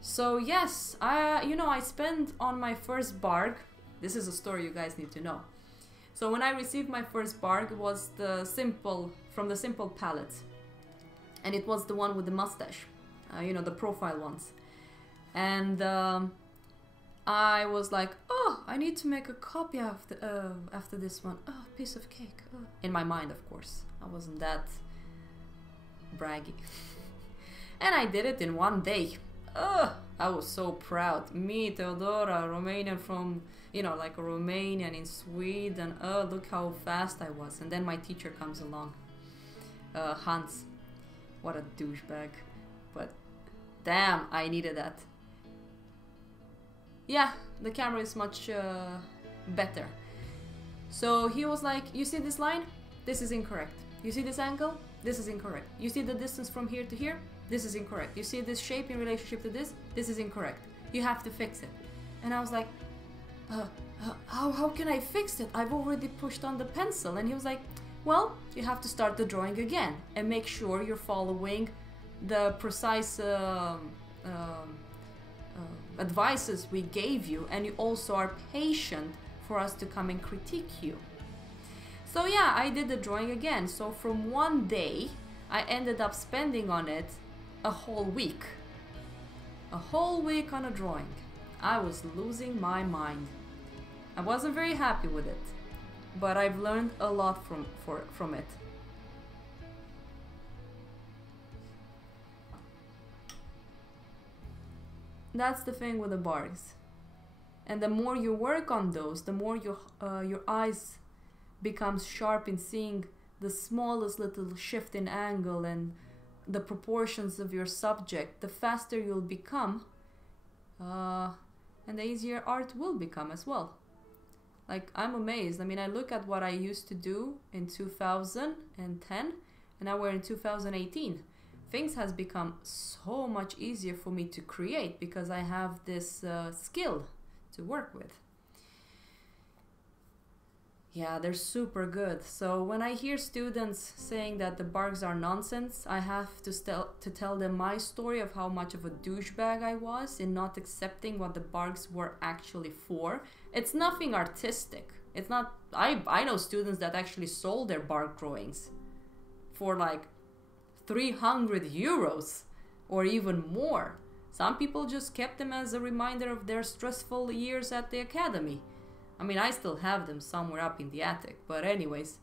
So yes, I spent on my first bark. This is a story you guys need to know. So when I received my first bark, it was from the Simple palette. And it was the one with the mustache, the profile ones. And I was like, oh, I need to make a copy after this one. Oh, piece of cake. Oh. In my mind, of course. I wasn't that braggy. And I did it in one day. I was so proud. Me, Theodora, Romanian from, like a Romanian in Sweden. Look how fast I was. And then my teacher comes along. Hans. What a douchebag. But damn, I needed that. Yeah, the camera is much better. So he was like, you see this line? This is incorrect. You see this angle? This is incorrect. You see the distance from here to here? This is incorrect. You see this shape in relationship to this? This is incorrect. You have to fix it. And I was like, how can I fix it? I've already pushed on the pencil. And he was like, well, you have to start the drawing again and make sure you're following the precise advices we gave you, and you also are patient for us to come and critique you. So yeah, I did the drawing again. So from one day, I ended up spending on it a whole week. A whole week on a drawing. I was losing my mind. I wasn't very happy with it, but I've learned a lot from it. That's the thing with the barks. And the more you work on those, the more your eyes becomes sharp in seeing the smallest little shift in angle and the proportions of your subject, the faster you'll become, and the easier art will become as well. Like, I'm amazed. I mean, I look at what I used to do in 2010, and now we're in 2018. Things has become so much easier for me to create because I have this skill to work with. Yeah, they're super good. So when I hear students saying that the barks are nonsense, I have to tell them my story of how much of a douchebag I was in not accepting what the barks were actually for. It's nothing artistic. It's not. I know students that actually sold their bark drawings for like 300 euros or even more. Some people just kept them as a reminder of their stressful years at the academy. I mean, I still have them somewhere up in the attic, but anyways.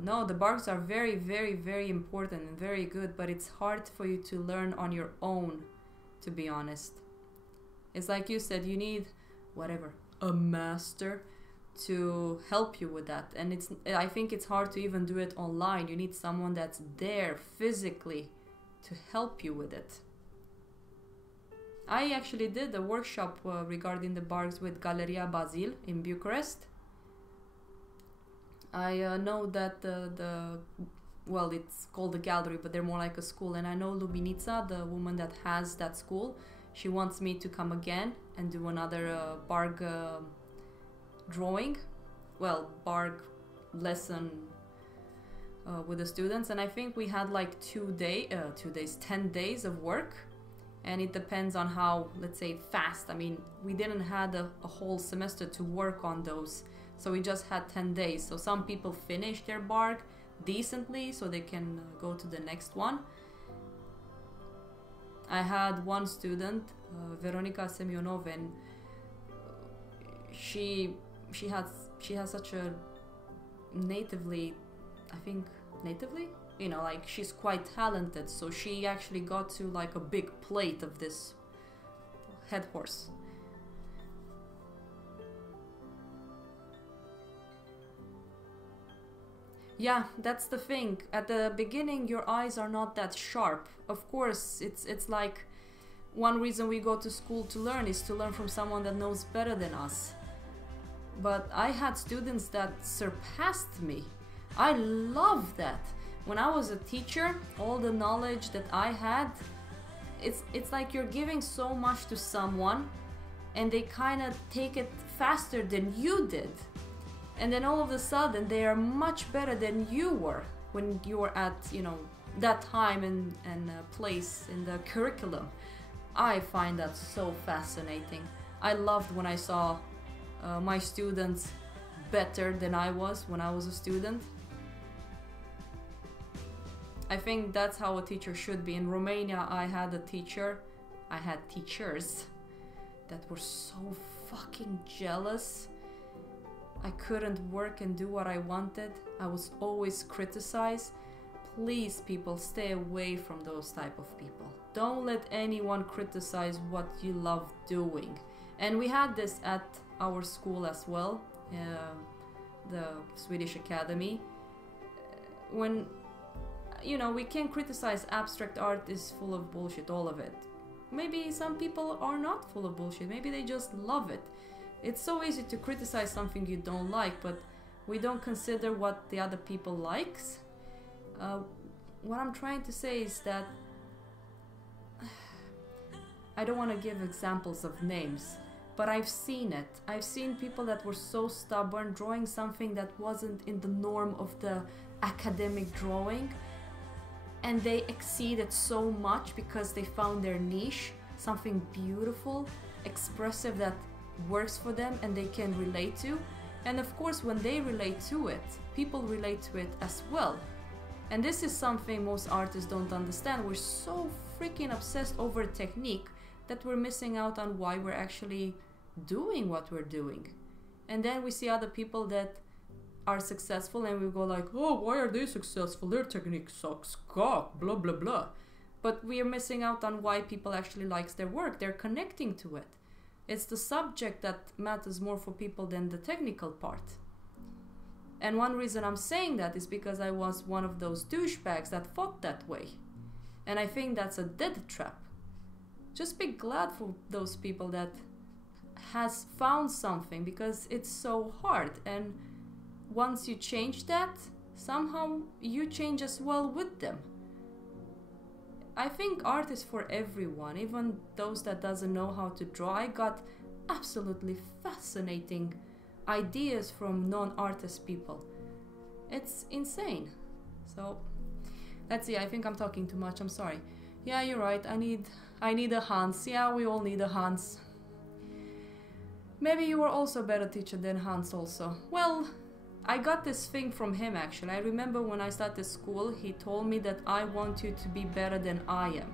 No, the barks are very, very, very important and very good, but it's hard for you to learn on your own, to be honest. It's like you said, you need, whatever, a master to help you with that. And I think it's hard to even do it online. You need someone that's there physically to help you with it. I actually did a workshop regarding the barks with Galeria Bazil in Bucharest. I know that well, it's called a gallery, but they're more like a school. And I know Lubinica, the woman that has that school, she wants me to come again and do another bark drawing, well, bark lesson with the students. And I think we had like 10 days of work. And it depends on how, let's say, fast. I mean, we didn't have a whole semester to work on those. So we just had 10 days. So some people finish their bark decently so they can go to the next one. I had one student, Veronika Semyonova, and she has such a natively, you know, like she's quite talented, so she actually got to like a big plate of this head horse. Yeah, that's the thing. At the beginning, your eyes are not that sharp. Of course, it's like one reason we go to school to learn is to learn from someone that knows better than us. But I had students that surpassed me. I love that. When I was a teacher, all the knowledge that I had, it's like you're giving so much to someone and they kind of take it faster than you did. And then all of a sudden they are much better than you were when you were at, you know, that time and place in the curriculum. I find that so fascinating. I loved when I saw my students better than I was when I was a student. I think that's how a teacher should be. In Romania, I had teachers that were so fucking jealous. I couldn't work and do what I wanted. I was always criticized. Please, people, stay away from those type of people. Don't let anyone criticize what you love doing. And we had this at our school as well, the Swedish Academy. When, you know, we can criticize abstract art is full of bullshit, all of it. Maybe some people are not full of bullshit. Maybe they just love it. It's so easy to criticize something you don't like, but we don't consider what the other people likes. What I'm trying to say is that I don't want to give examples of names, but I've seen it. I've seen people that were so stubborn drawing something that wasn't in the norm of the academic drawing, and they exceeded so much because they found their niche, something beautiful, expressive that works for them and they can relate to. And of course, when they relate to it, people relate to it as well. And this is something most artists don't understand. We're so freaking obsessed over technique that we're missing out on why we're actually doing what we're doing. And then we see other people that are successful and we go like, oh, why are they successful? Their technique sucks, cock, blah, blah, blah. But we are missing out on why people actually likes their work. They're connecting to it. It's the subject that matters more for people than the technical part. And one reason I'm saying that is because I was one of those douchebags that thought that way. And I think that's a dead trap. Just be glad for those people that has found something, because it's so hard. And once you change that, somehow you change as well with them. I think art is for everyone, even those that doesn't know how to draw. I got absolutely fascinating ideas from non-artist people. It's insane. So let's see, I think I'm talking too much, I'm sorry. Yeah, you're right, I need a Hans. Yeah, we all need a Hans. Maybe you were also a better teacher than Hans also. Well, I got this thing from him actually. I remember when I started school, he told me that I want you to be better than I am.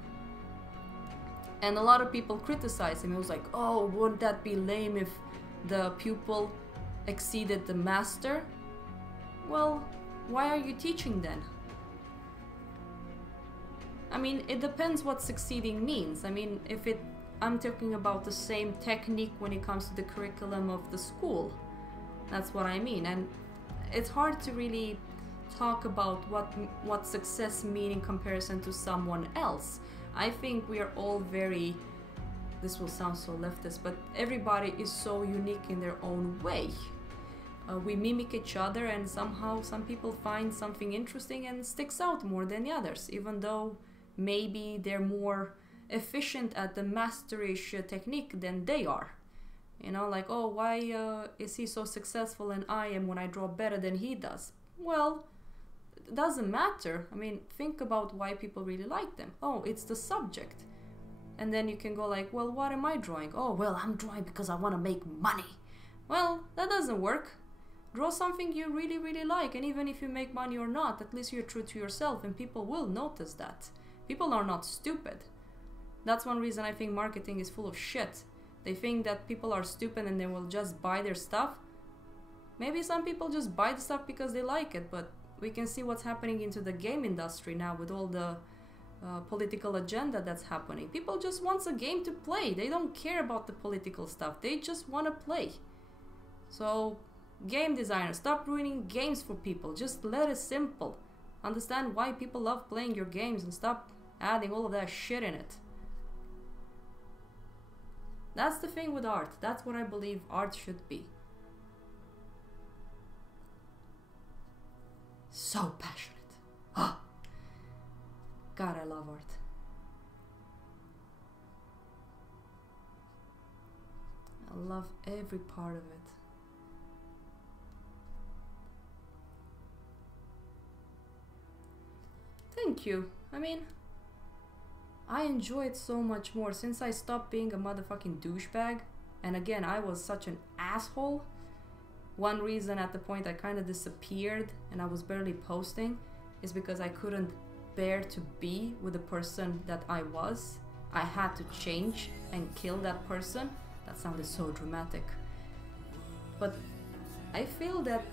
And a lot of people criticized him. He was like, oh, wouldn't that be lame if the pupil exceeded the master? Well, why are you teaching then? I mean, it depends what succeeding means. I mean, I'm talking about the same technique when it comes to the curriculum of the school. That's what I mean. And it's hard to really talk about what success means in comparison to someone else. I think we are all very, this will sound so leftist, but everybody is so unique in their own way. We mimic each other, and somehow some people find something interesting and sticks out more than the others, even though maybe they're more efficient at the masterish technique than they are. You know, like, oh, why is he so successful and I am when I draw better than he does? Well, it doesn't matter. I mean, think about why people really like them. Oh, it's the subject. And then you can go like, well, what am I drawing? Oh, well, I'm drawing because I want to make money. Well, that doesn't work. Draw something you really, really like, and even if you make money or not, at least you're true to yourself, and people will notice that. People are not stupid. That's one reason I think marketing is full of shit. They think that people are stupid and they will just buy their stuff. Maybe some people just buy the stuff because they like it, but we can see what's happening into the game industry now with all the political agenda that's happening. People just want a game to play. They don't care about the political stuff. They just want to play. So, game designers, stop ruining games for people. Just let it simple. Understand why people love playing your games and stop adding all of that shit in it. That's the thing with art. That's what I believe art should be. So passionate. Oh. God, I love art. I love every part of it. Thank you. I mean, I enjoy it so much more since I stopped being a motherfucking douchebag. And again, I was such an asshole. One reason at the point I kind of disappeared and I was barely posting is because I couldn't bear to be with the person that I was. I had to change and kill that person. That sounded so dramatic. But I feel that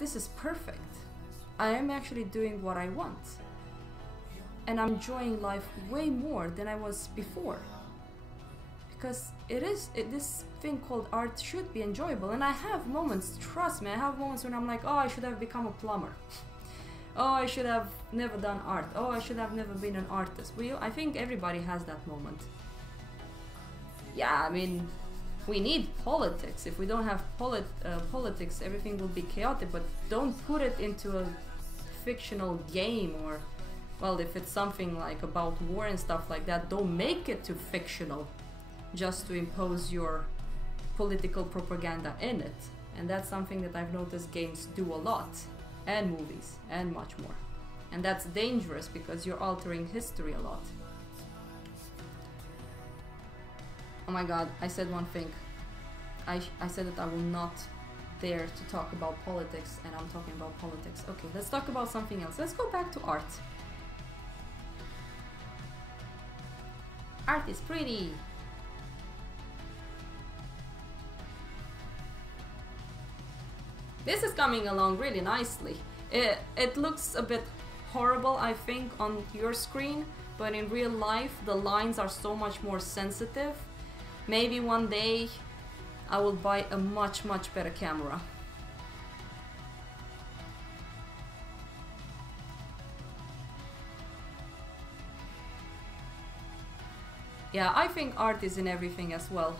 this is perfect. I am actually doing what I want. And I'm enjoying life way more than I was before. Because this thing called art should be enjoyable. And I have moments, trust me, I have moments when I'm like, oh, I should have become a plumber. Oh, I should have never done art. Oh, I should have never been an artist. I think everybody has that moment. Yeah, I mean, we need politics. If we don't have politics, everything will be chaotic. But don't put it into a fictional game or, well, if it's something like about war and stuff like that, don't make it too fictional just to impose your political propaganda in it. And that's something that I've noticed games do a lot, and movies, and much more. And that's dangerous because you're altering history a lot. Oh my god, I said one thing. I said that I will not dare to talk about politics, and I'm talking about politics. Okay, let's talk about something else. Let's go back to art. Art is pretty. This is coming along really nicely. It looks a bit horrible, I think, on your screen, but in real life the lines are so much more sensitive. Maybe one day I will buy a much better camera. Yeah, I think art is in everything as well.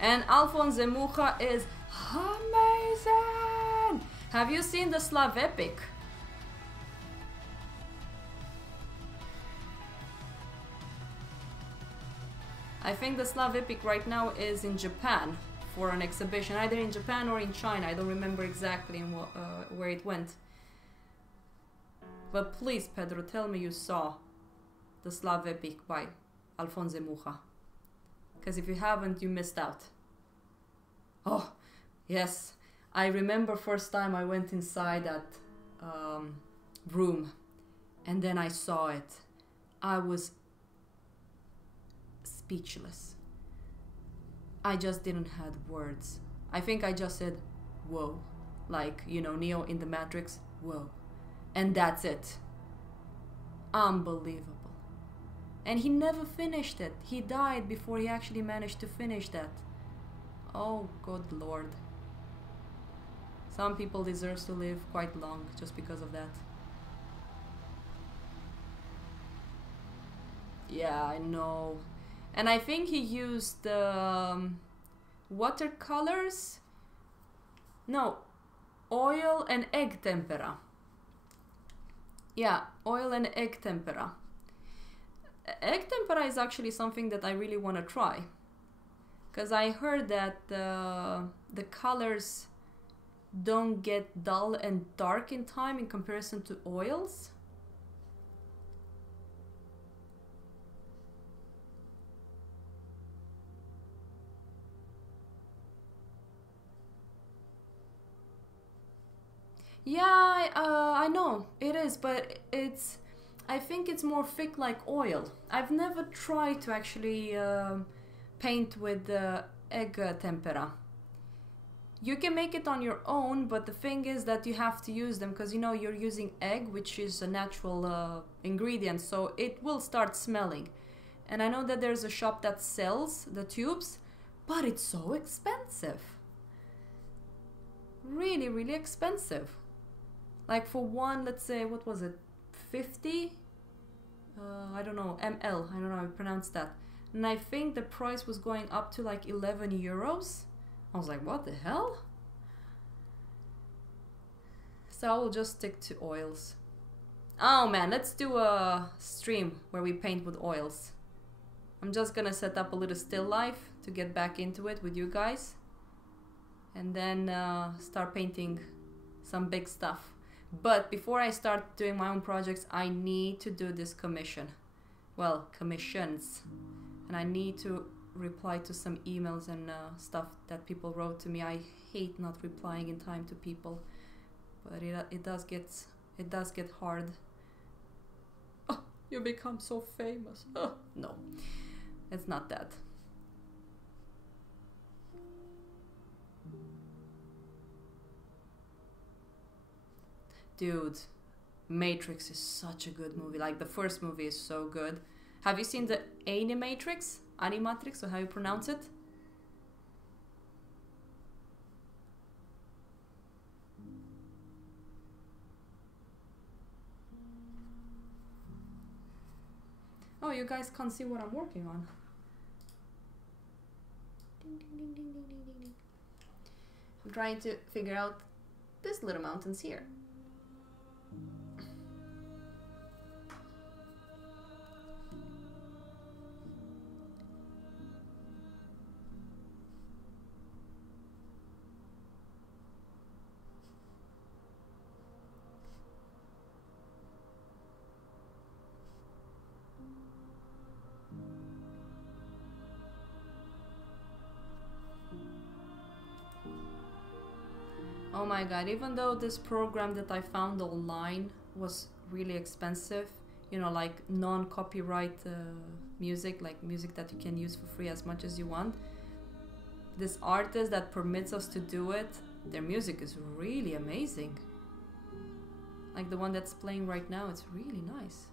And Alphonse Mucha is amazing! Have you seen the Slav epic? I think the Slav epic right now is in Japan for an exhibition, either in Japan or in China. I don't remember exactly where it went. But please, Pedro, tell me you saw the Slav epic by Alphonse Mucha. Because if you haven't, you missed out. Oh, yes. I remember first time I went inside that room and then I saw it. I was speechless. I just didn't have words. I think I just said, whoa. Like, you know, Neo in the Matrix, whoa. And that's it. Unbelievable. And he never finished it. He died before he actually managed to finish that. Oh, good lord. Some people deserve to live quite long just because of that. Yeah, I know. And I think he used watercolors. No, oil and egg tempera. Yeah, oil and egg tempera. Egg tempera is actually something that I really want to try. Because I heard that the colors don't get dull and dark in time in comparison to oils. Yeah, I know it is, but it's. I think it's more thick like oil. I've never tried to actually paint with egg tempera. You can make it on your own, but the thing is that you have to use them because you know you're using egg, which is a natural ingredient, so it will start smelling. And I know that there's a shop that sells the tubes, but it's so expensive. Really, really expensive. Like for one, let's say, what was it, 50? I don't know, ml, I don't know how to pronounce that. And I think the price was going up to like 11 euros. I was like, what the hell? So I will just stick to oils. Oh man, let's do a stream where we paint with oils. I'm just gonna set up a little still life to get back into it with you guys. And then start painting some big stuff. But before I start doing my own projects, I need to do this commission. Well, commissions. And I need to reply to some emails and stuff that people wrote to me. I hate not replying in time to people. But it does get hard. Oh, you become so famous. Oh, no, it's not that. Dude, Matrix is such a good movie. Like the first movie is so good. Have you seen the Animatrix? Animatrix, or how you pronounce it? Oh, you guys can't see what I'm working on. Ding, ding, ding, ding, ding, ding, ding. I'm trying to figure out these little mountains here. Oh my god, even though this program that I found online was really expensive, you know, like non-copyright music, like music that you can use for free as much as you want, this artist that permits us to do it, their music is really amazing. Like the one that's playing right now, it's really nice.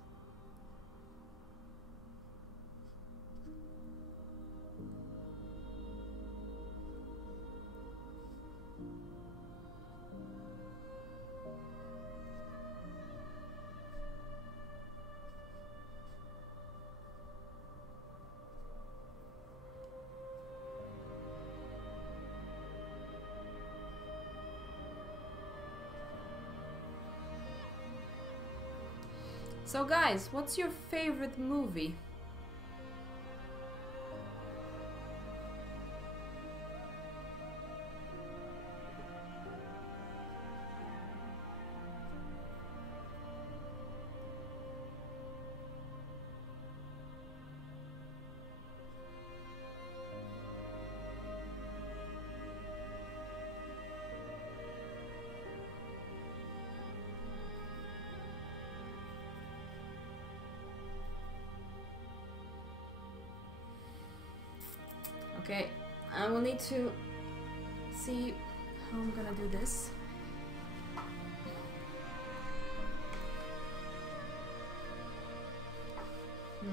So guys, what's your favorite movie? Okay, I will need to see how I'm gonna do this. I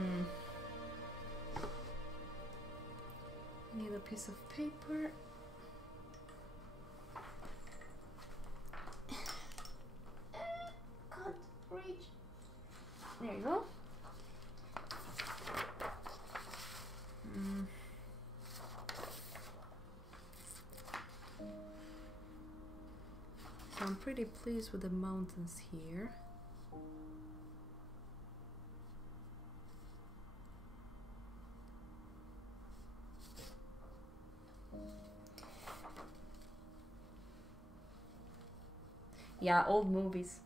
need a piece of paper. Can't reach. There you go. So I'm pretty pleased with the mountains here. Yeah, old movies.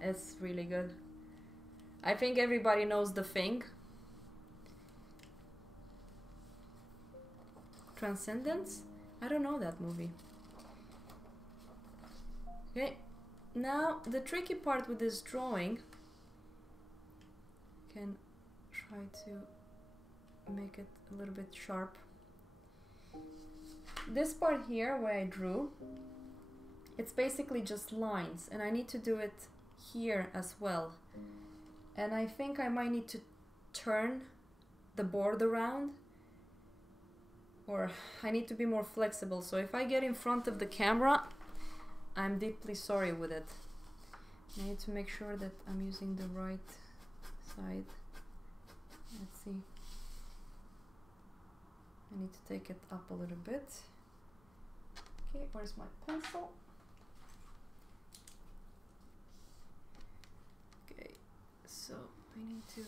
It's really good. I think everybody knows The Thing. Transcendence? I don't know that movie. Okay, Now, the tricky part with this drawing, can try to make it a little bit sharp. This part here where I drew, it's basically just lines, and I need to do it here as well. And I think I might need to turn the board around, or I need to be more flexible. So if I get in front of the camera, I'm deeply sorry with it. I need to make sure that I'm using the right side. Let's see. I need to take it up a little bit. Okay, where's my pencil? Okay, so I need to take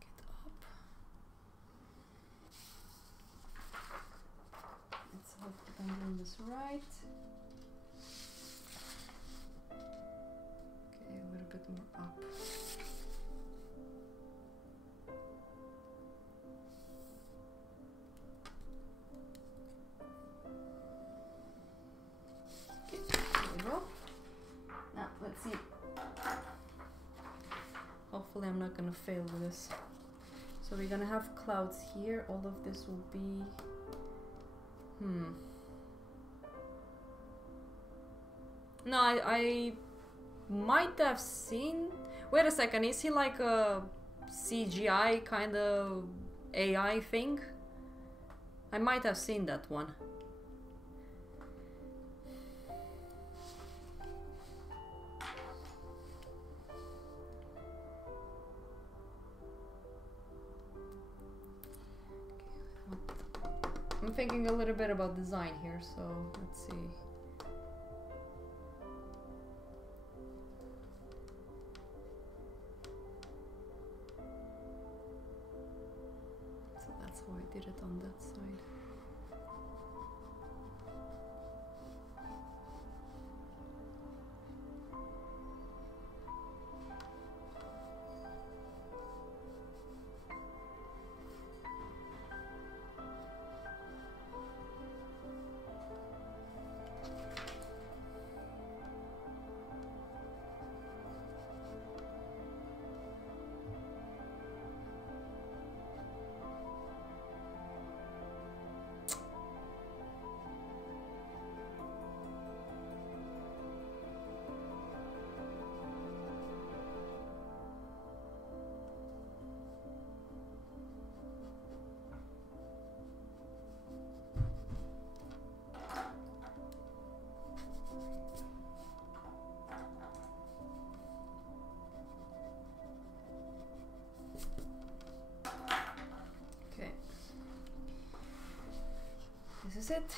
it up. Let's hope that I'm doing this right. Okay, a little bit more up. Okay, there we go. Now, let's see. Hopefully I'm not gonna fail with this. So we're gonna have clouds here. All of this will be... No, I might have seen... Wait a second, is he like a CGI kind of AI thing? I might have seen that one. I'm thinking a little bit about design here, so let's see. So that's how I did it on that side. This is it.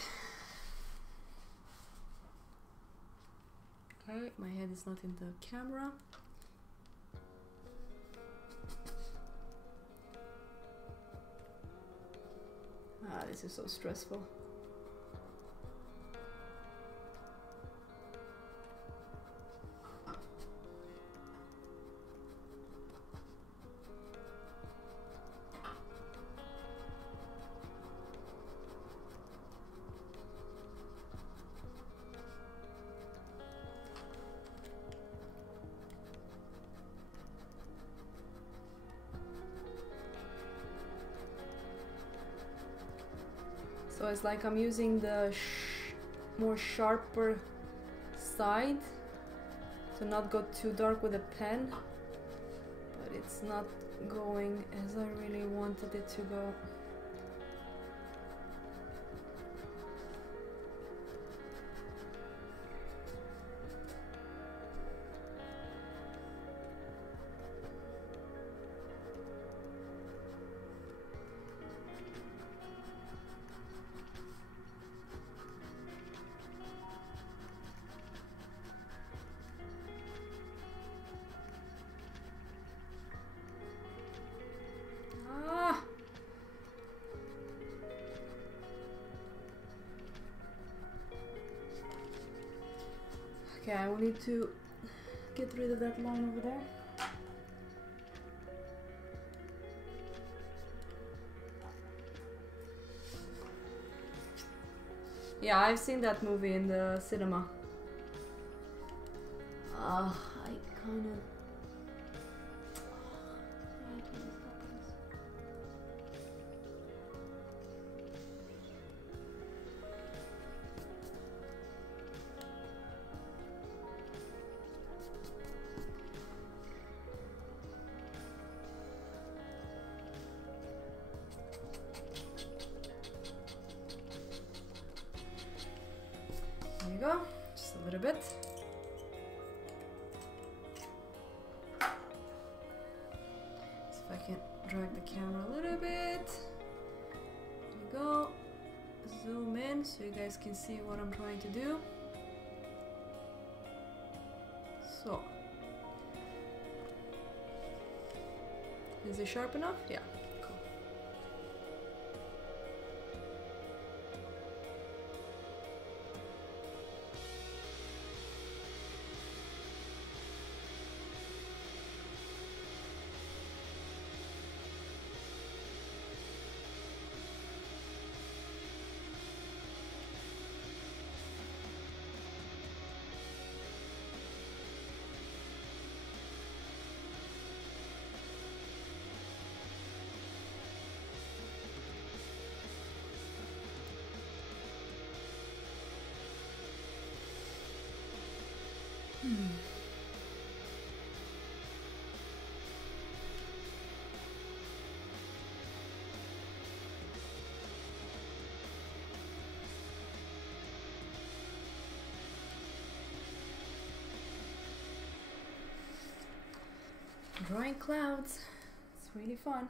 Okay, my head is not in the camera. Ah, this is so stressful. So it's like I'm using the more sharper side to not go too dark with a pen, but it's not going as I really wanted it to go. Okay, I will need to get rid of that line over there. Yeah, I've seen that movie in the cinema. I kind of... There you go, just a little bit. So if I can drag the camera a little bit. There you go. Zoom in so you guys can see what I'm trying to do. So, is it sharp enough? Yeah. Drawing clouds, it's really fun.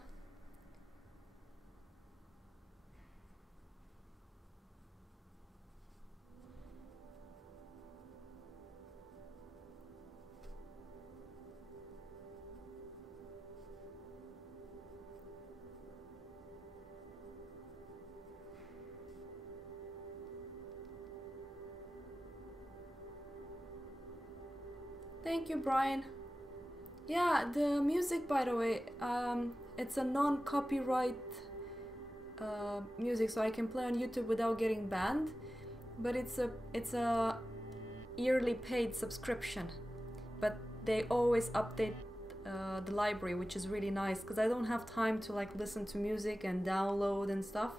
Thank you, Brian. Yeah, the music, by the way, it's a non-copyright music, so I can play on YouTube without getting banned. But it's a yearly paid subscription. But they always update the library, which is really nice because I don't have time to like listen to music and download and stuff.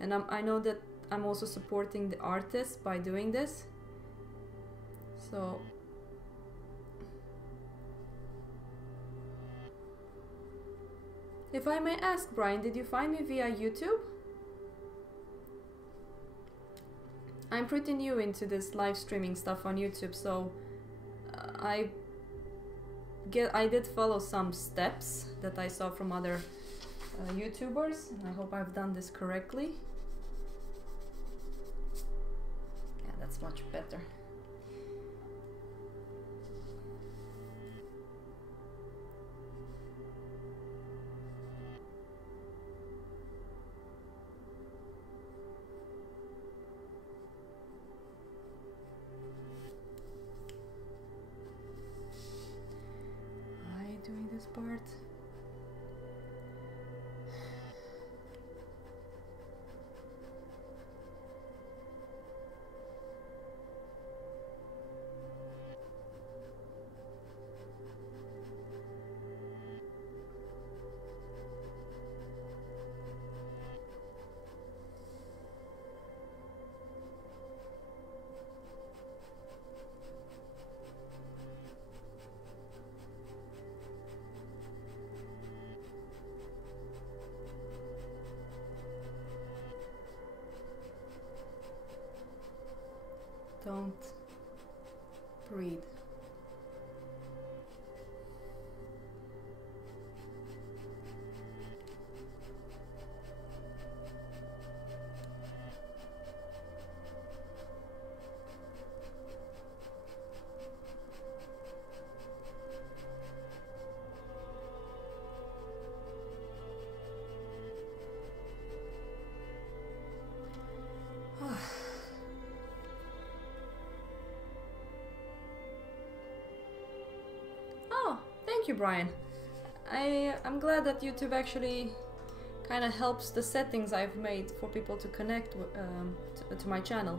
And I know that I'm also supporting the artists by doing this. So. If I may ask, Brian, did you find me via YouTube? I'm pretty new into this live streaming stuff on YouTube, so I did follow some steps that I saw from other YouTubers, and I hope I've done this correctly. Yeah, that's much better. Doing this part. Don't breathe. Thank you, Brian. I'm glad that YouTube actually kind of helps the settings I've made for people to connect to my channel.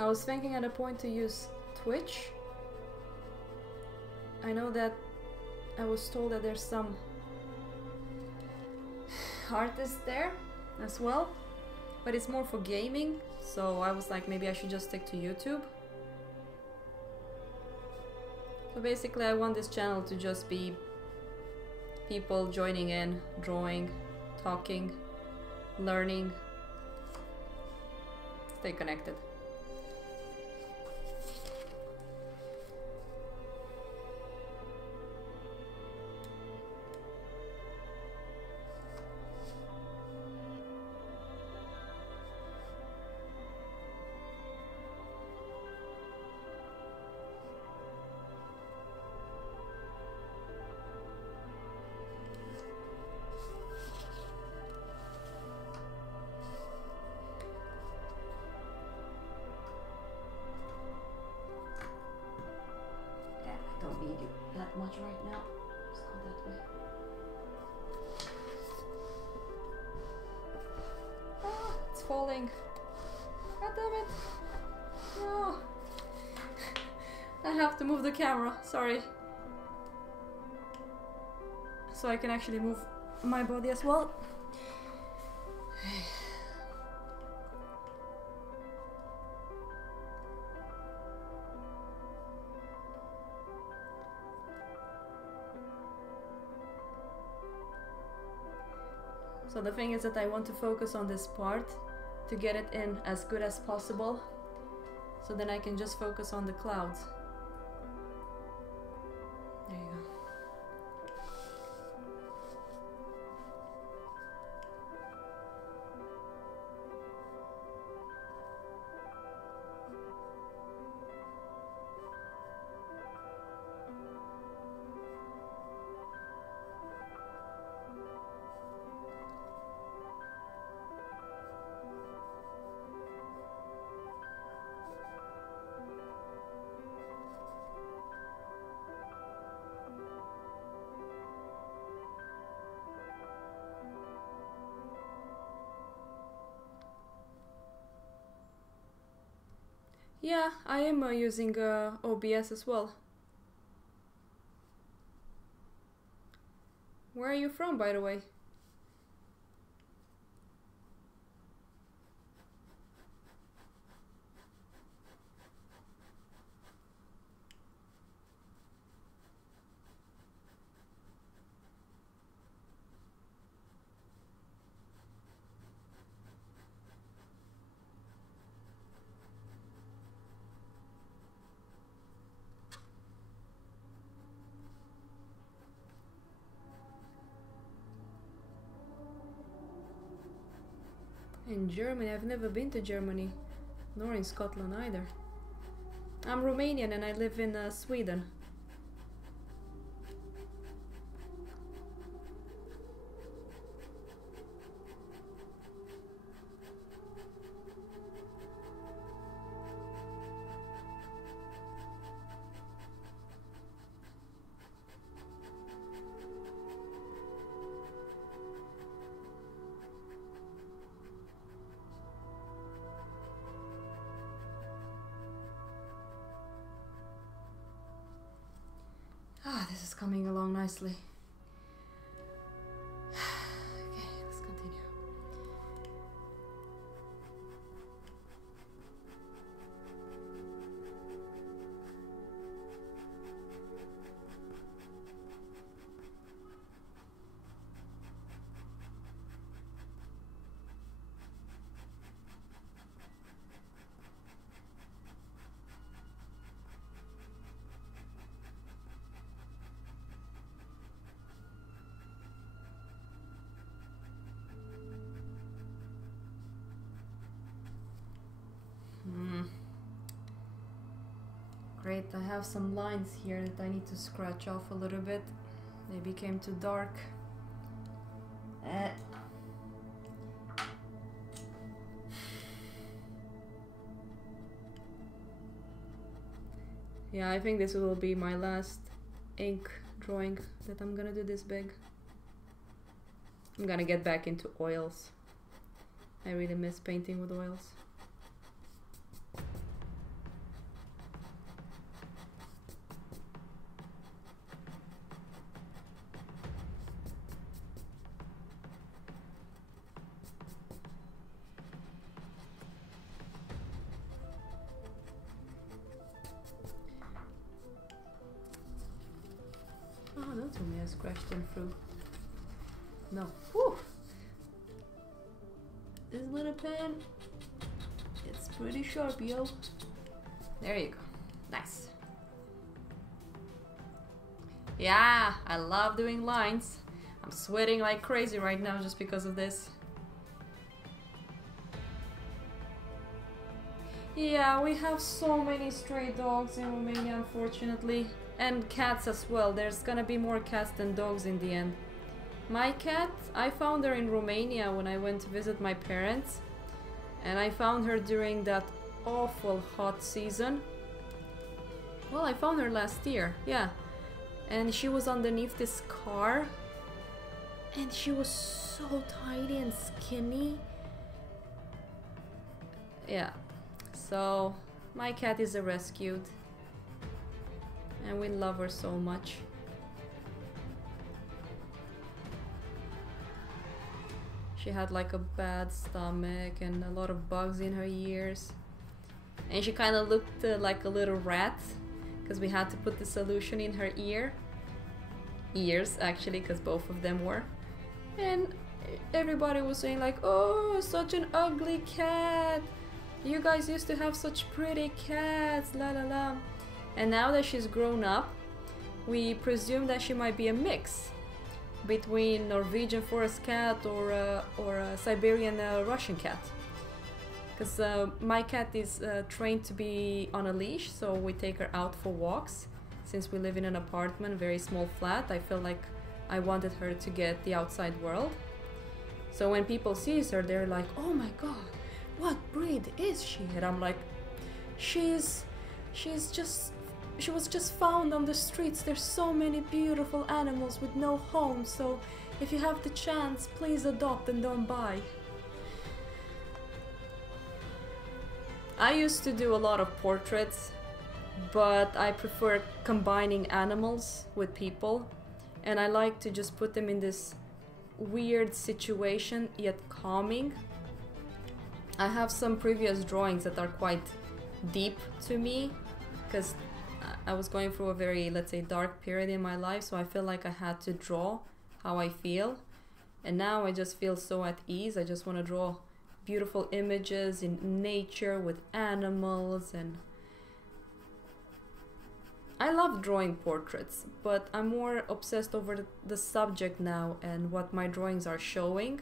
I was thinking at a point to use Twitch. I know that I was told that there's some artists there as well, but it's more for gaming, so I was like, maybe I should just stick to YouTube. So basically I want this channel to just be people joining in, drawing, talking, learning, stay connected. Much right now. Let's go that way. Ah, it's falling. God damn it. No. I have to move the camera, sorry. So I can actually move my body as well. So the thing is that I want to focus on this part to get it in as good as possible, so then I can just focus on the clouds. There you go. Yeah, I am using OBS as well. Where are you from, by the way? In Germany? I've never been to Germany, nor in Scotland either. I'm Romanian and I live in Sweden. Ah, this is coming along nicely. Okay, let's continue. Great, I have some lines here that I need to scratch off a little bit. They became too dark. Yeah, I think this will be my last ink drawing that I'm gonna do this big. I'm gonna get back into oils. I really miss painting with oils. Don't tell me I scratched him through. No. Whew. This little pen, it's pretty sharp, yo. There you go. Nice. Yeah, I love doing lines. I'm sweating like crazy right now just because of this. Yeah, we have so many stray dogs in Romania, unfortunately. And cats as well. There's gonna be more cats than dogs in the end. My cat, I found her in Romania when I went to visit my parents. And I found her during that awful hot season. Well, I found her last year, yeah. And she was underneath this car. And she was so tiny and skinny. Yeah. So, my cat is a rescued. And we love her so much. She had like a bad stomach and a lot of bugs in her ears. And she kind of looked like a little rat. Because we had to put the solution in her ears actually, because both of them were. And everybody was saying like, oh, such an ugly cat. You guys used to have such pretty cats, la la la. And now that she's grown up, we presume that she might be a mix between Norwegian forest cat or a Siberian Russian cat. Because my cat is trained to be on a leash, so we take her out for walks. Since we live in an apartment, very small flat, I feel like I wanted her to get the outside world. So when people see her, they're like, oh my god, what breed is she? And I'm like, she was just found on the streets. There's so many beautiful animals with no home, so if you have the chance, please adopt and don't buy. I used to do a lot of portraits, but I prefer combining animals with people, and I like to just put them in this weird situation, yet calming. I have some previous drawings that are quite deep to me, because I was going through a very, let's say, dark period in my life, so I feel like I had to draw how I feel. And now I just feel so at ease. I just want to draw beautiful images in nature with animals, and I love drawing portraits, but I'm more obsessed over the subject now and what my drawings are showing.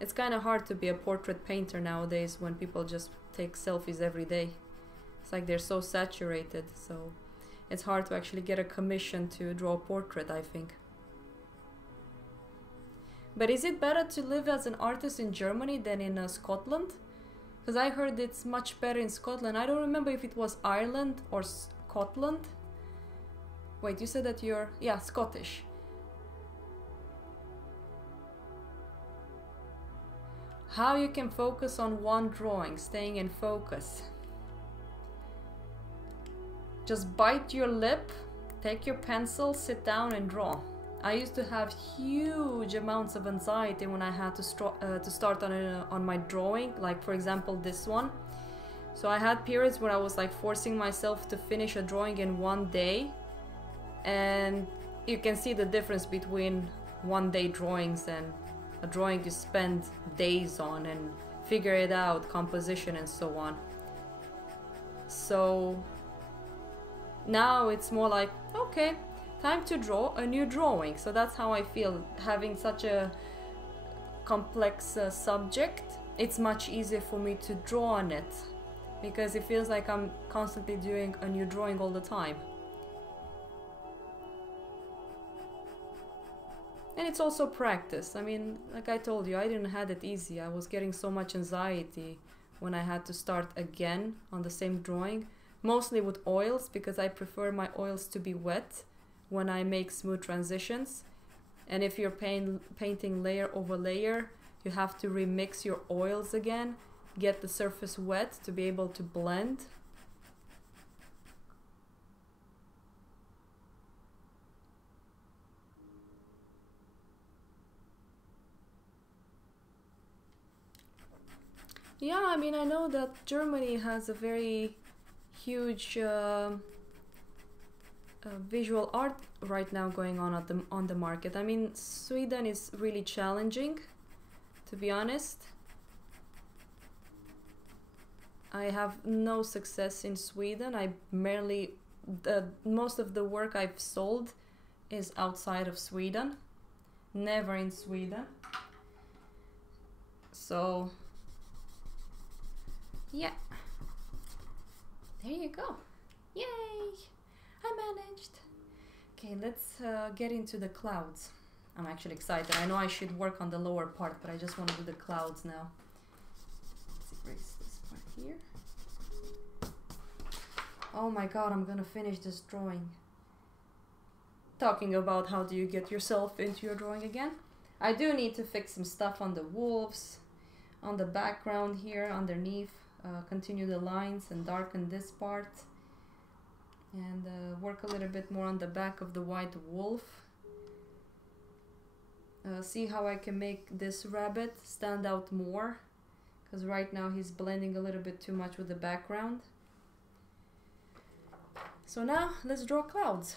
It's kind of hard to be a portrait painter nowadays when people just take selfies every day. It's like they're so saturated, so it's hard to actually get a commission to draw a portrait, I think. But is it better to live as an artist in Germany than in Scotland? Because I heard it's much better in Scotland. I don't remember if it was Ireland or Scotland. Wait, you said that you're... yeah, Scottish. How you can focus on one drawing, staying in focus. Just bite your lip, take your pencil, sit down and draw. I used to have huge amounts of anxiety when I had to start on my drawing, like for example this one. So I had periods where I was like forcing myself to finish a drawing in one day, and you can see the difference between one-day drawings and a drawing you spend days on and figure it out, composition and so on. So now it's more like, okay, time to draw a new drawing. So that's how I feel, having such a complex subject. It's much easier for me to draw on it, because it feels like I'm constantly doing a new drawing all the time. And it's also practice. I mean, like I told you, I didn't have it easy. I was getting so much anxiety when I had to start again on the same drawing. Mostly with oils, because I prefer my oils to be wet when I make smooth transitions. And if you're painting layer over layer, you have to remix your oils again, get the surface wet to be able to blend. Yeah, I mean, I know that Germany has a very huge visual art right now going on at on the market. I mean, Sweden is really challenging, to be honest. I have no success in Sweden. I merely, most of the work I've sold is outside of Sweden, never in Sweden. So yeah, there you go. Yay, I managed. Okay, let's get into the clouds. I'm actually excited. I know I should work on the lower part, but I just want to do the clouds now. Let's erase this part here. Oh my god, I'm gonna finish this drawing. Talking about how do you get yourself into your drawing again. I do need to fix some stuff on the wolves, on the background here, underneath. Continue the lines and darken this part. And work a little bit more on the back of the white wolf. See how I can make this rabbit stand out more, because right now he's blending a little bit too much with the background. So now let's draw clouds.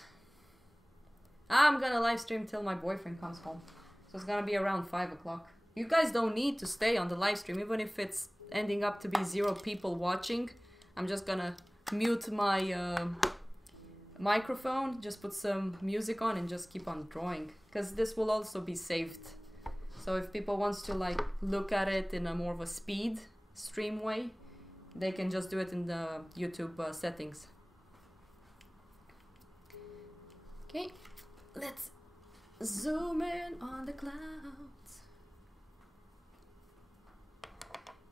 I'm gonna live stream till my boyfriend comes home, so it's gonna be around 5 o'clock. You guys don't need to stay on the live stream, even if it's ending up to be 0 people watching. I'm just gonna mute my microphone, just put some music on and just keep on drawing, because this will also be saved. So if people wants to like look at it in a more of a speed stream way, they can just do it in the YouTube settings. Okay, let's zoom in on the clouds.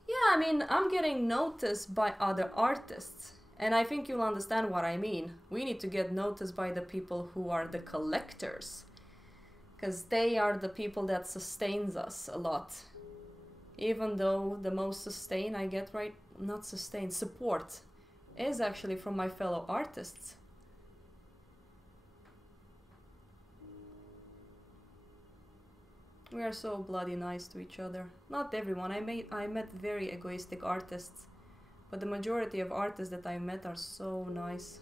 Yeah, I mean, I'm getting noticed by other artists. And I think you'll understand what I mean. We need to get noticed by the people who are the collectors, because they are the people that sustains us a lot. Even though the most sustain I get, right, not sustain, support, is actually from my fellow artists. We are so bloody nice to each other. Not everyone. I met very egoistic artists. But the majority of artists that I met are so nice.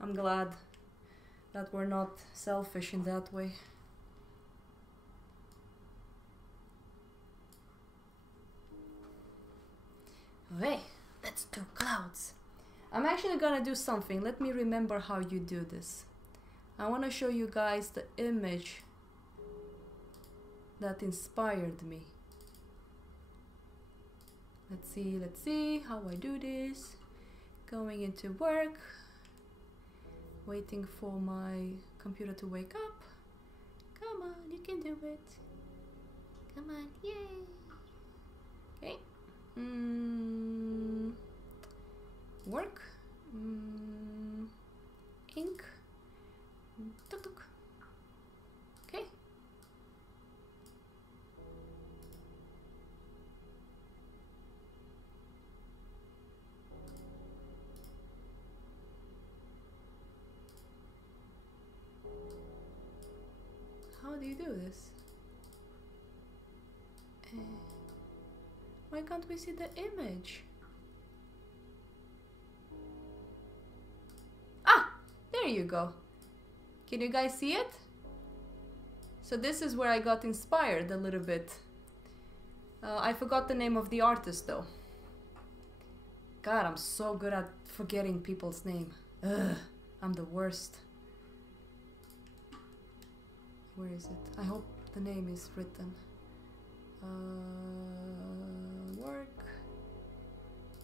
I'm glad that we're not selfish in that way. Okay, let's do clouds. I'm actually gonna do something. Let me remember how you do this. I want to show you guys the image that inspired me. Let's see how I do this. Going into work, waiting for my computer to wake up. Come on, you can do it. Come on, yay. Okay. Work. Ink. Tuk tuk. Okay. How do you do this? Why can't we see the image? Ah! There you go. Can you guys see it? So this is where I got inspired a little bit. I forgot the name of the artist though. God, I'm so good at forgetting people's name. Ugh, I'm the worst. Where is it? I hope the name is written. Work.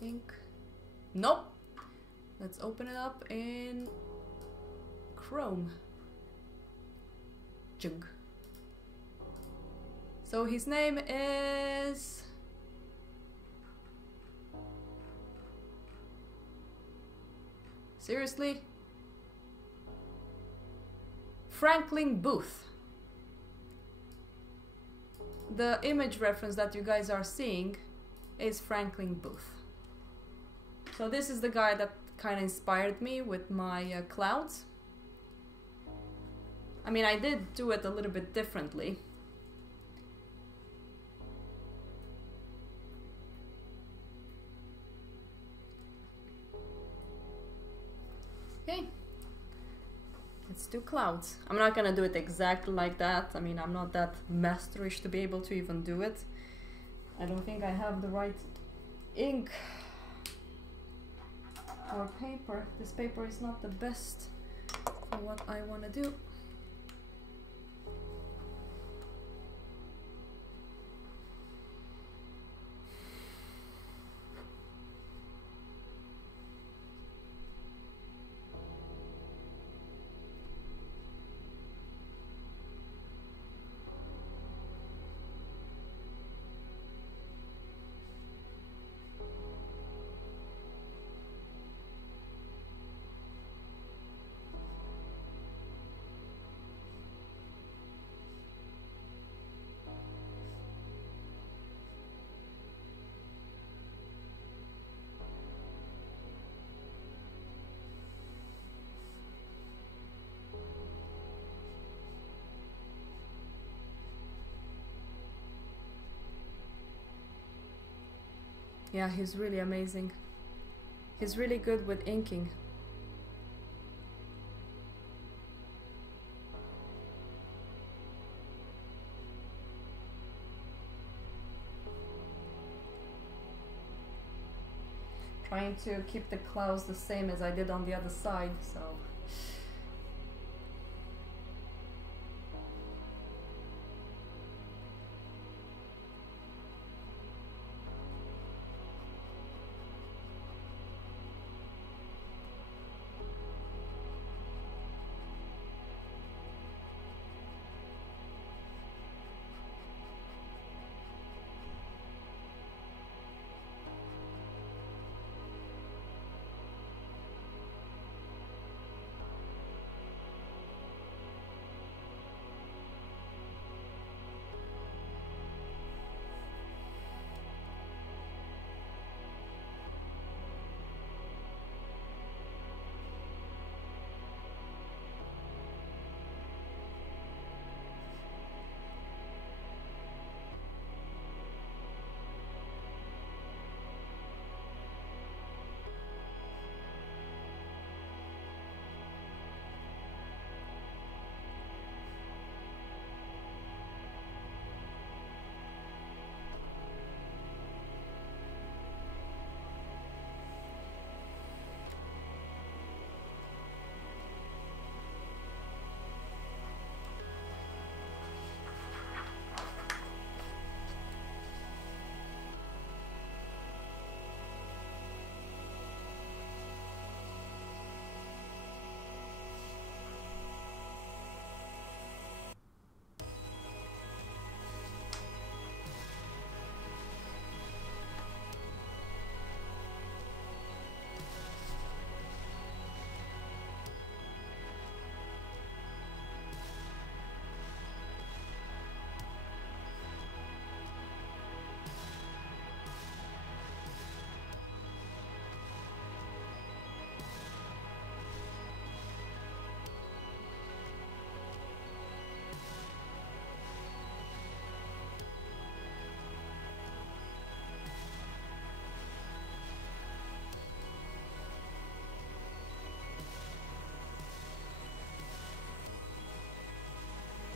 Ink. Nope. Let's open it up in Chrome. Jug. So his name is... Seriously? Franklin Booth. The image reference that you guys are seeing is Franklin Booth. So this is the guy that kind of inspired me with my clouds. I mean, I did do it a little bit differently. Okay, let's do clouds. I'm not gonna do it exactly like that. I mean, I'm not that masterish to be able to even do it. I don't think I have the right ink or paper. This paper is not the best for what I want to do. Yeah, he's really amazing. He's really good with inking. Trying to keep the clouds the same as I did on the other side, so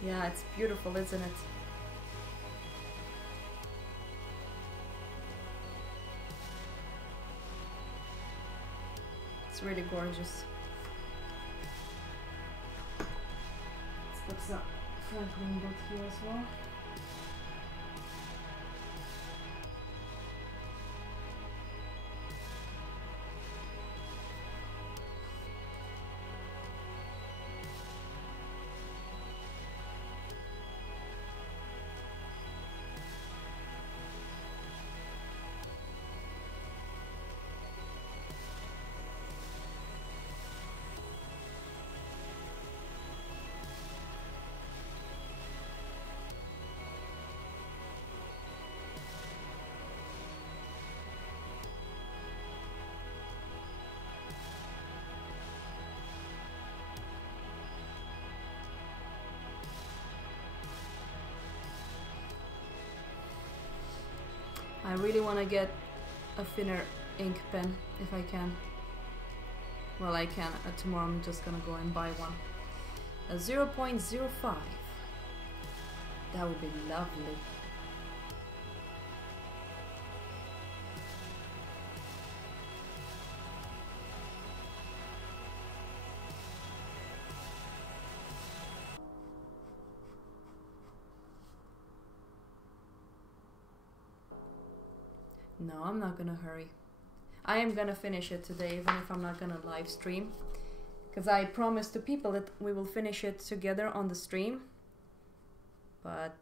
yeah, it's beautiful, isn't it? It's really gorgeous. Let's put some Franklin wood here as well. I really want to get a thinner ink pen if I can. Well, I can. Tomorrow I'm just gonna go and buy one. a 0.05. That would be lovely. No, I'm not gonna hurry. I am gonna finish it today, even if I'm not gonna live stream. Because I promised to people that we will finish it together on the stream. But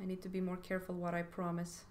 I need to be more careful what I promise.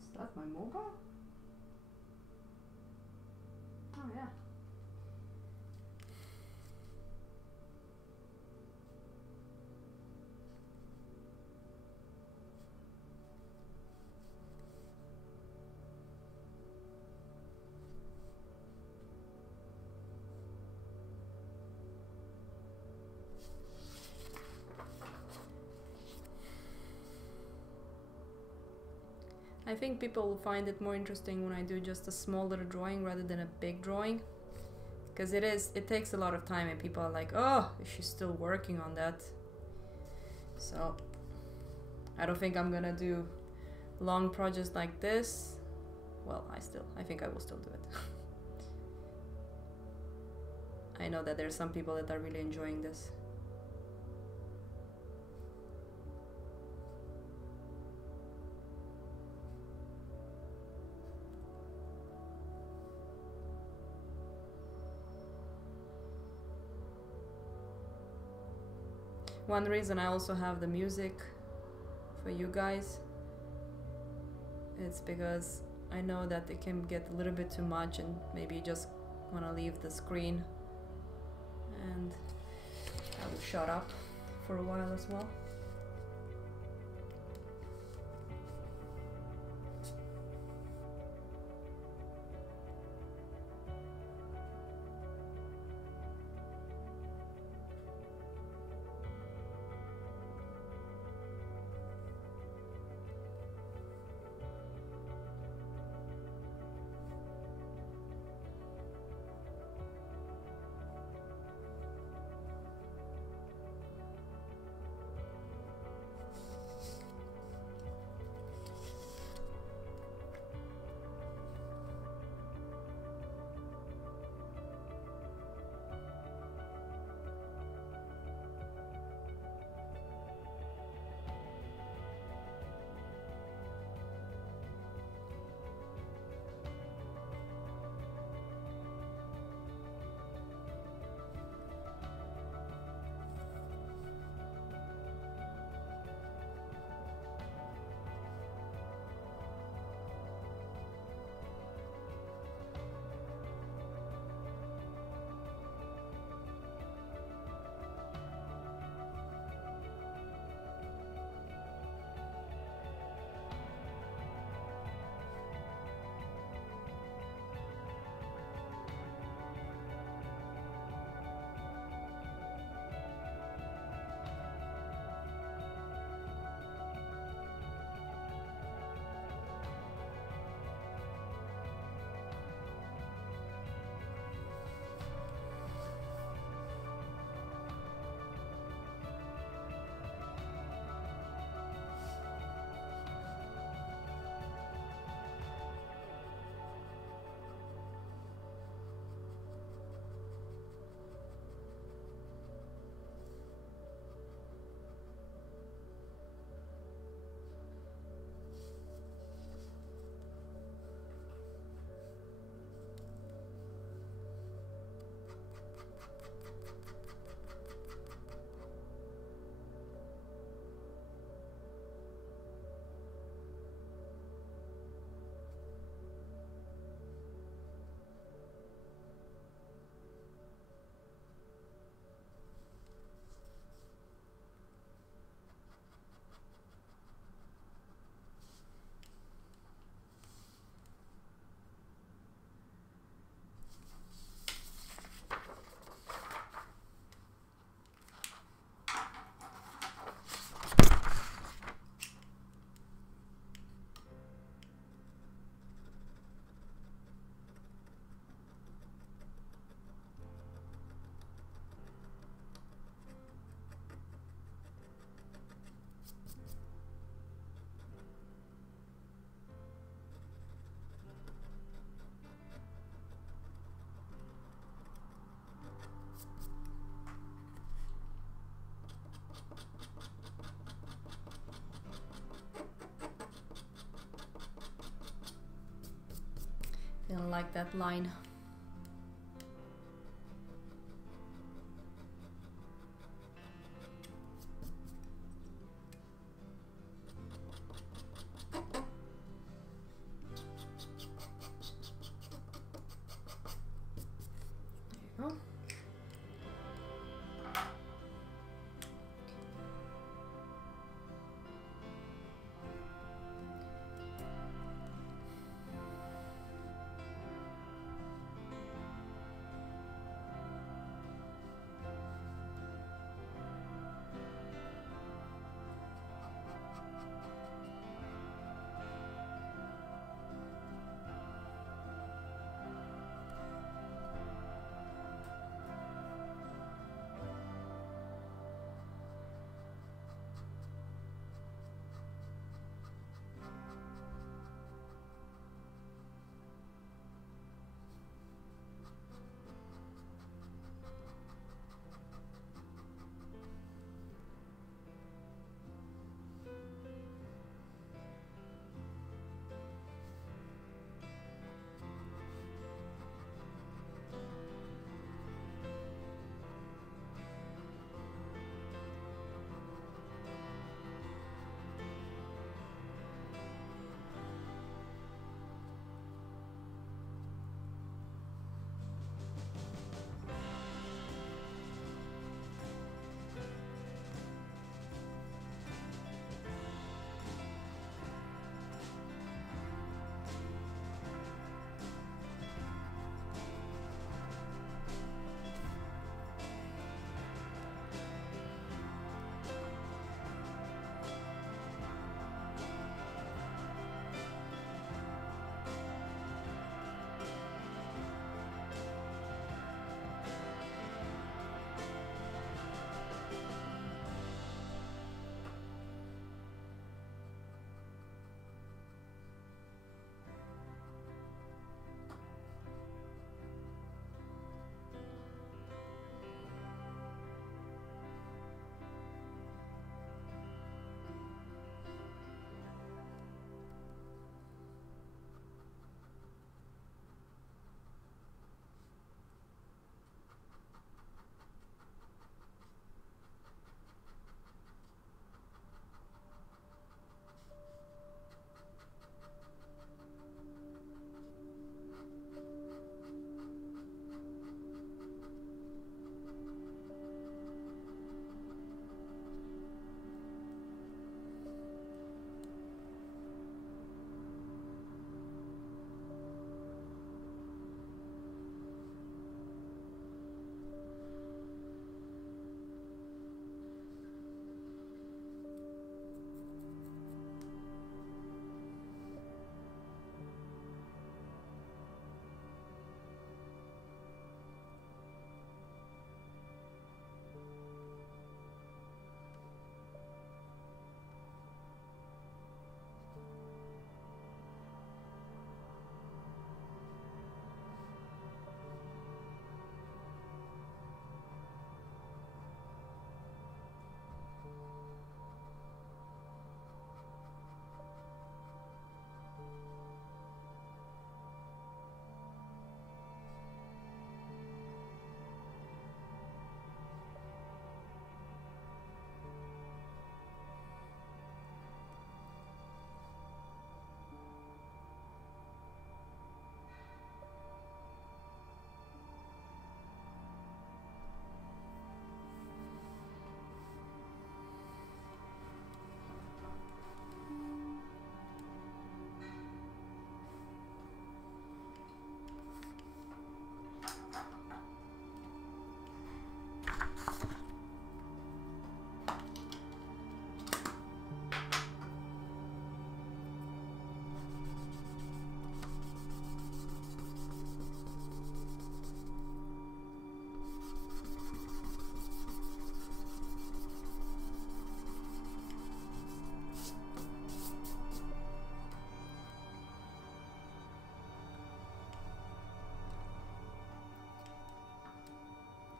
Is that my mobile? Oh yeah. I think people will find it more interesting when I do just a small little drawing rather than a big drawing. Because it takes a lot of time and people are like, oh, is she still working on that? So I don't think I'm gonna do long projects like this. Well, I think I will still do it. I know that there's some people that are really enjoying this. One reason I also have the music for you guys, it's because I know that it can get a little bit too much and maybe you just want to leave the screen, and I will shut up for a while as well. don't like that line. There you go.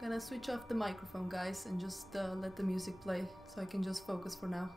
Gonna switch off the microphone, guys, and just let the music play so I can just focus for now.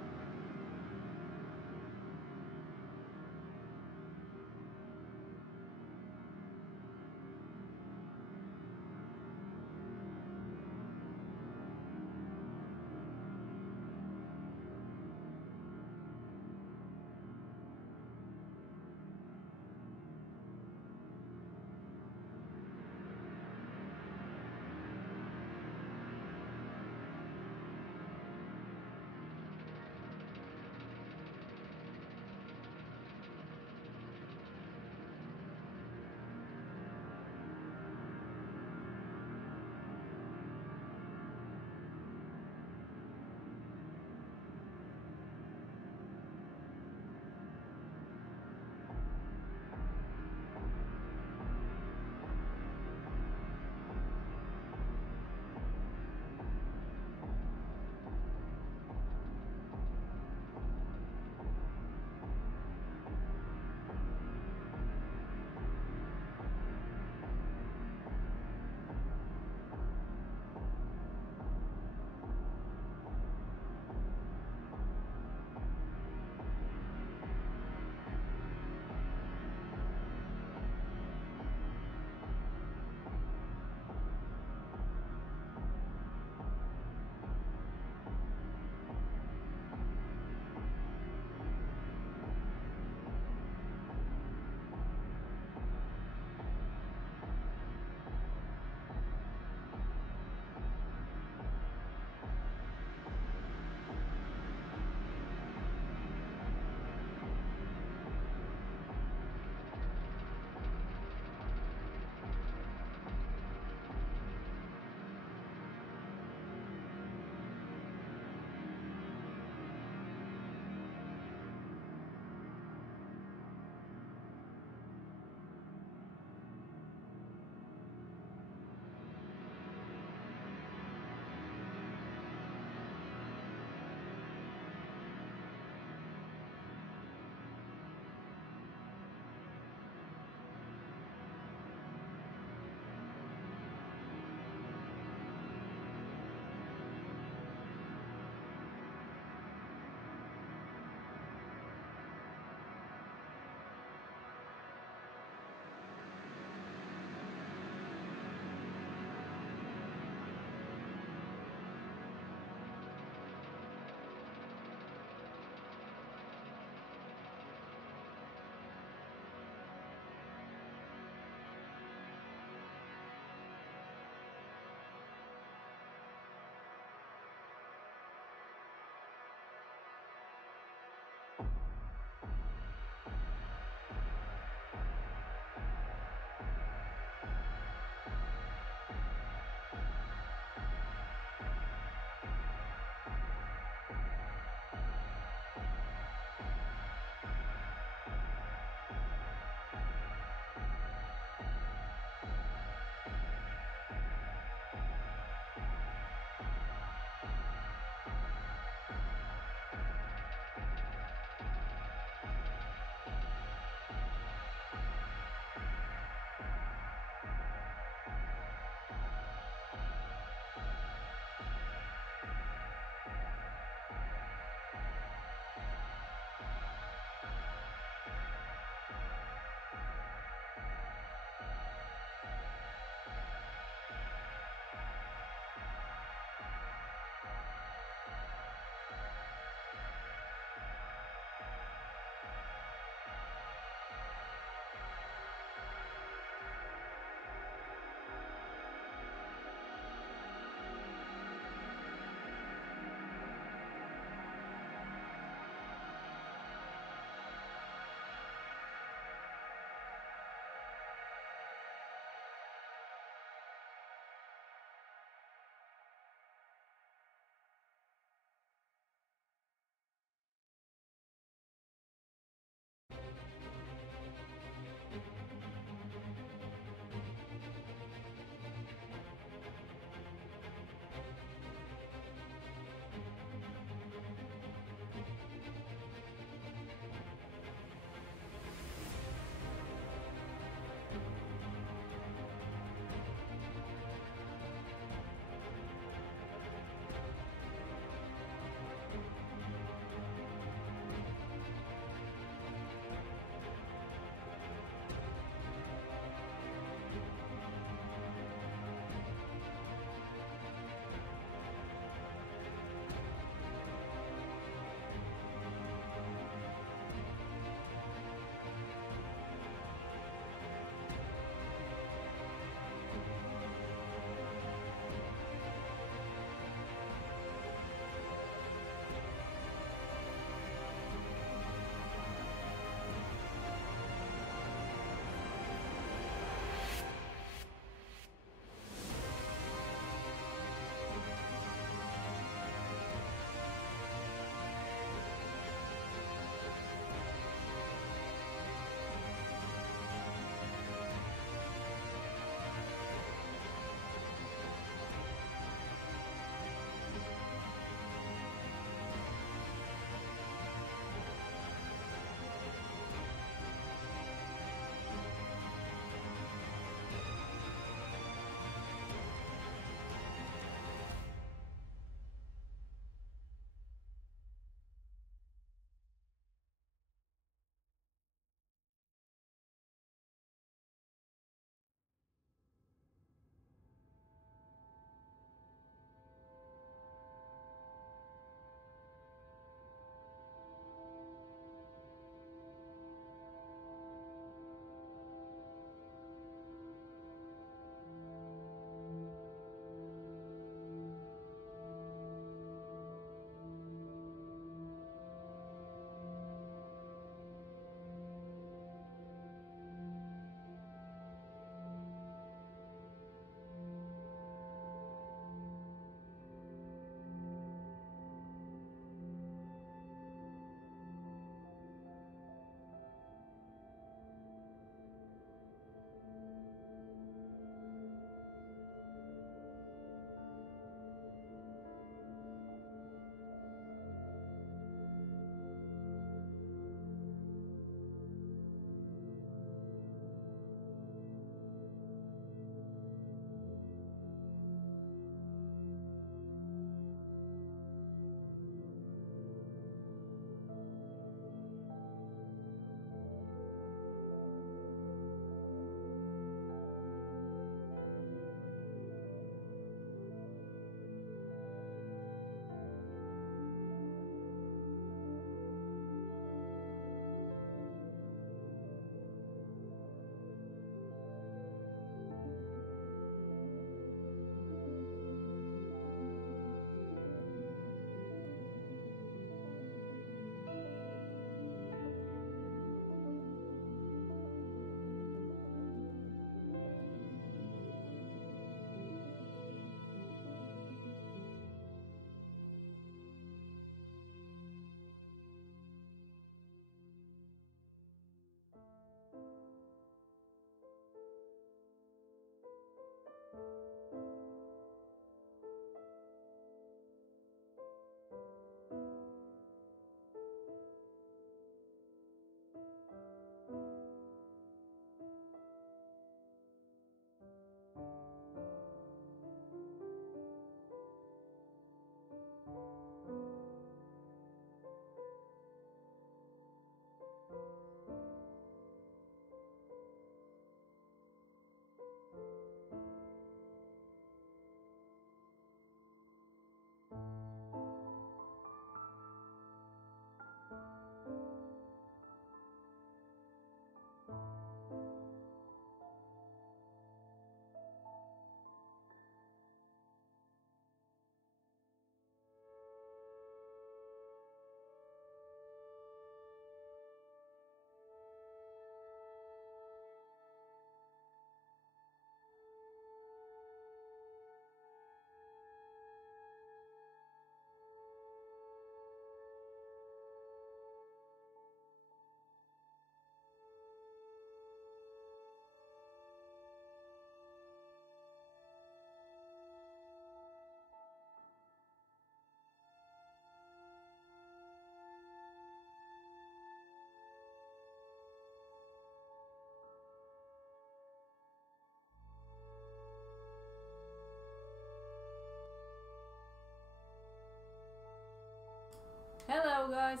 Hello guys,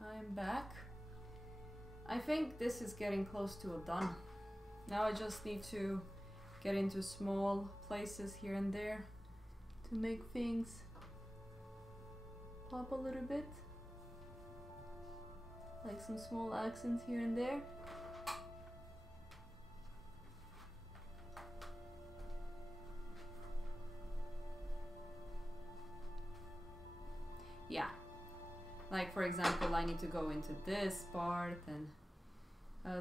I'm back. I think this is getting close to a done. Now I just need to get into small places here and there to make things pop a little bit. Like some small accents here and there. Yeah. Like for example, I need to go into this part and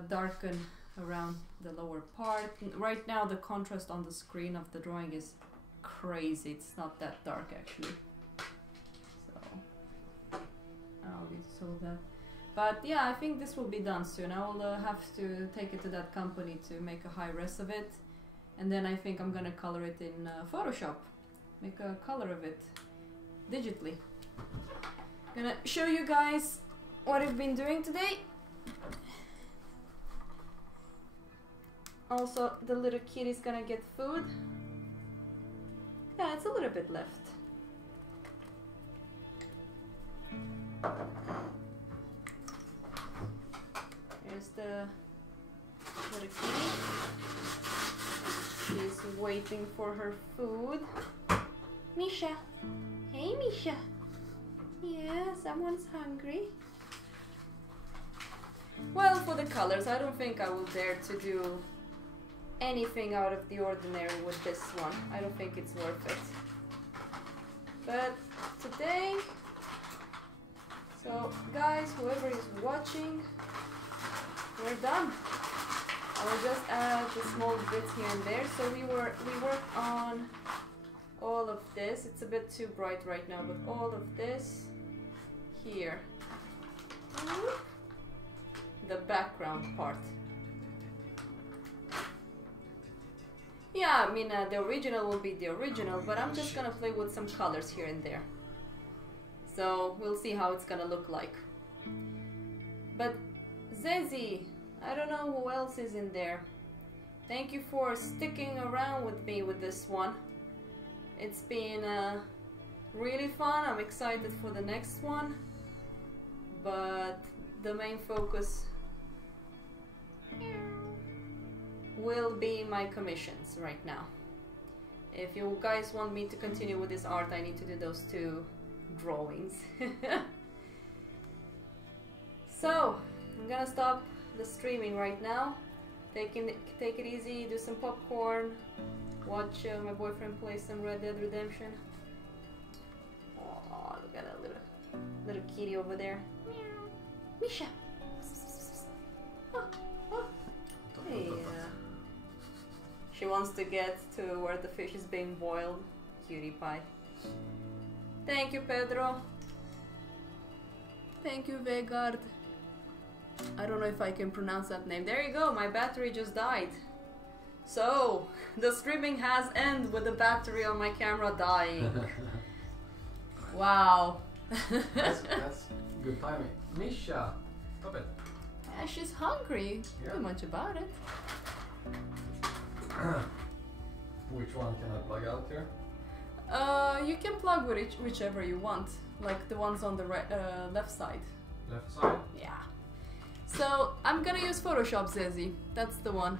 darken around the lower part. Right now the contrast on the screen of the drawing is crazy. It's not that dark actually. So I'll need to solve that. But yeah, I think this will be done soon. I will have to take it to that company to make a high res of it. And then I think I'm gonna color it in Photoshop. Make a color of it digitally. Gonna show you guys what I've been doing today. Also, the little kitty's gonna get food. Yeah, it's a little bit left. Here's the little kitty. She's waiting for her food. Misha! Hey Misha! Yeah, someone's hungry. Well, for the colors, I don't think I will dare to do anything out of the ordinary with this one. I don't think it's worth it. But today, so guys, whoever is watching, we're done. I will just add the small bits here and there. So we worked on all of this. It's a bit too bright right now, but all of this here, the background part. Yeah, I mean the original will be the original, but I'm just gonna play with some colors here and there. So we'll see how it's gonna look like. But Zezi, I don't know who else is in there. Thank you for sticking around with me with this one. It's been really fun. I'm excited for the next one. But the main focus will be my commissions right now. If you guys want me to continue with this art, I need to do those 2 drawings. So, I'm gonna stop the streaming right now. Take it easy, do some popcorn, watch my boyfriend play some Red Dead Redemption. Oh, look at that little kitty over there. Meow. Misha! Oh, oh. Hey, she wants to get to where the fish is being boiled. Cutie pie. Thank you, Pedro. Thank you, Vegard. I don't know if I can pronounce that name. There you go, my battery just died. So, the streaming has ended with the battery on my camera dying. Wow. That's good timing. Misha, stop it. Yeah, she's hungry. Yeah. Too much about it. Which one can I plug out here? You can plug with whichever you want. Like the ones on the left side. Left side? Yeah. So, I'm gonna use Photoshop, Zezi. That's the one.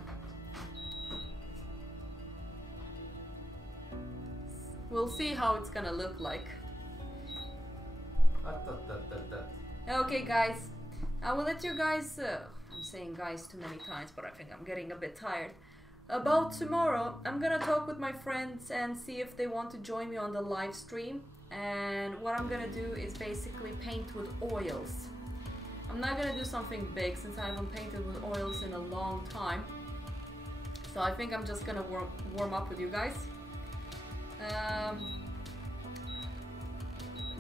We'll see how it's gonna look like. Okay, guys. I will let you guys... I'm saying guys too many times, but I think I'm getting a bit tired. About tomorrow, I'm gonna talk with my friends and see if they want to join me on the live stream. And what I'm gonna do is basically paint with oils. I'm not gonna do something big since I haven't painted with oils in a long time. So I think I'm just gonna warm up with you guys.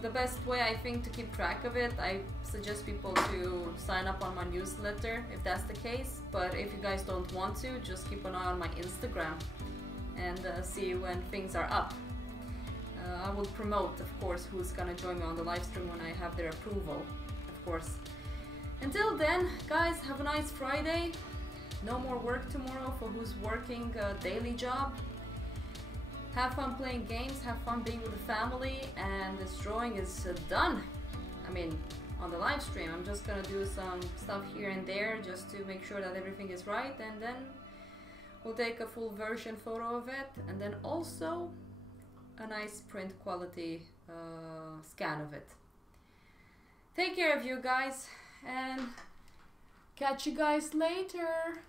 The best way I think to keep track of it, I suggest people to sign up on my newsletter if that's the case. But if you guys don't want to, just keep an eye on my Instagram and see when things are up. I will promote, of course, who's gonna join me on the live stream when I have their approval, of course. Until then, guys, have a nice Friday. No more work tomorrow for who's working a daily job. Have fun playing games, have fun being with the family, and this drawing is done. I mean, on the live stream. I'm just gonna do some stuff here and there just to make sure that everything is right, and then we'll take a full version photo of it, and then also a nice print quality scan of it. Take care of you guys, and catch you guys later.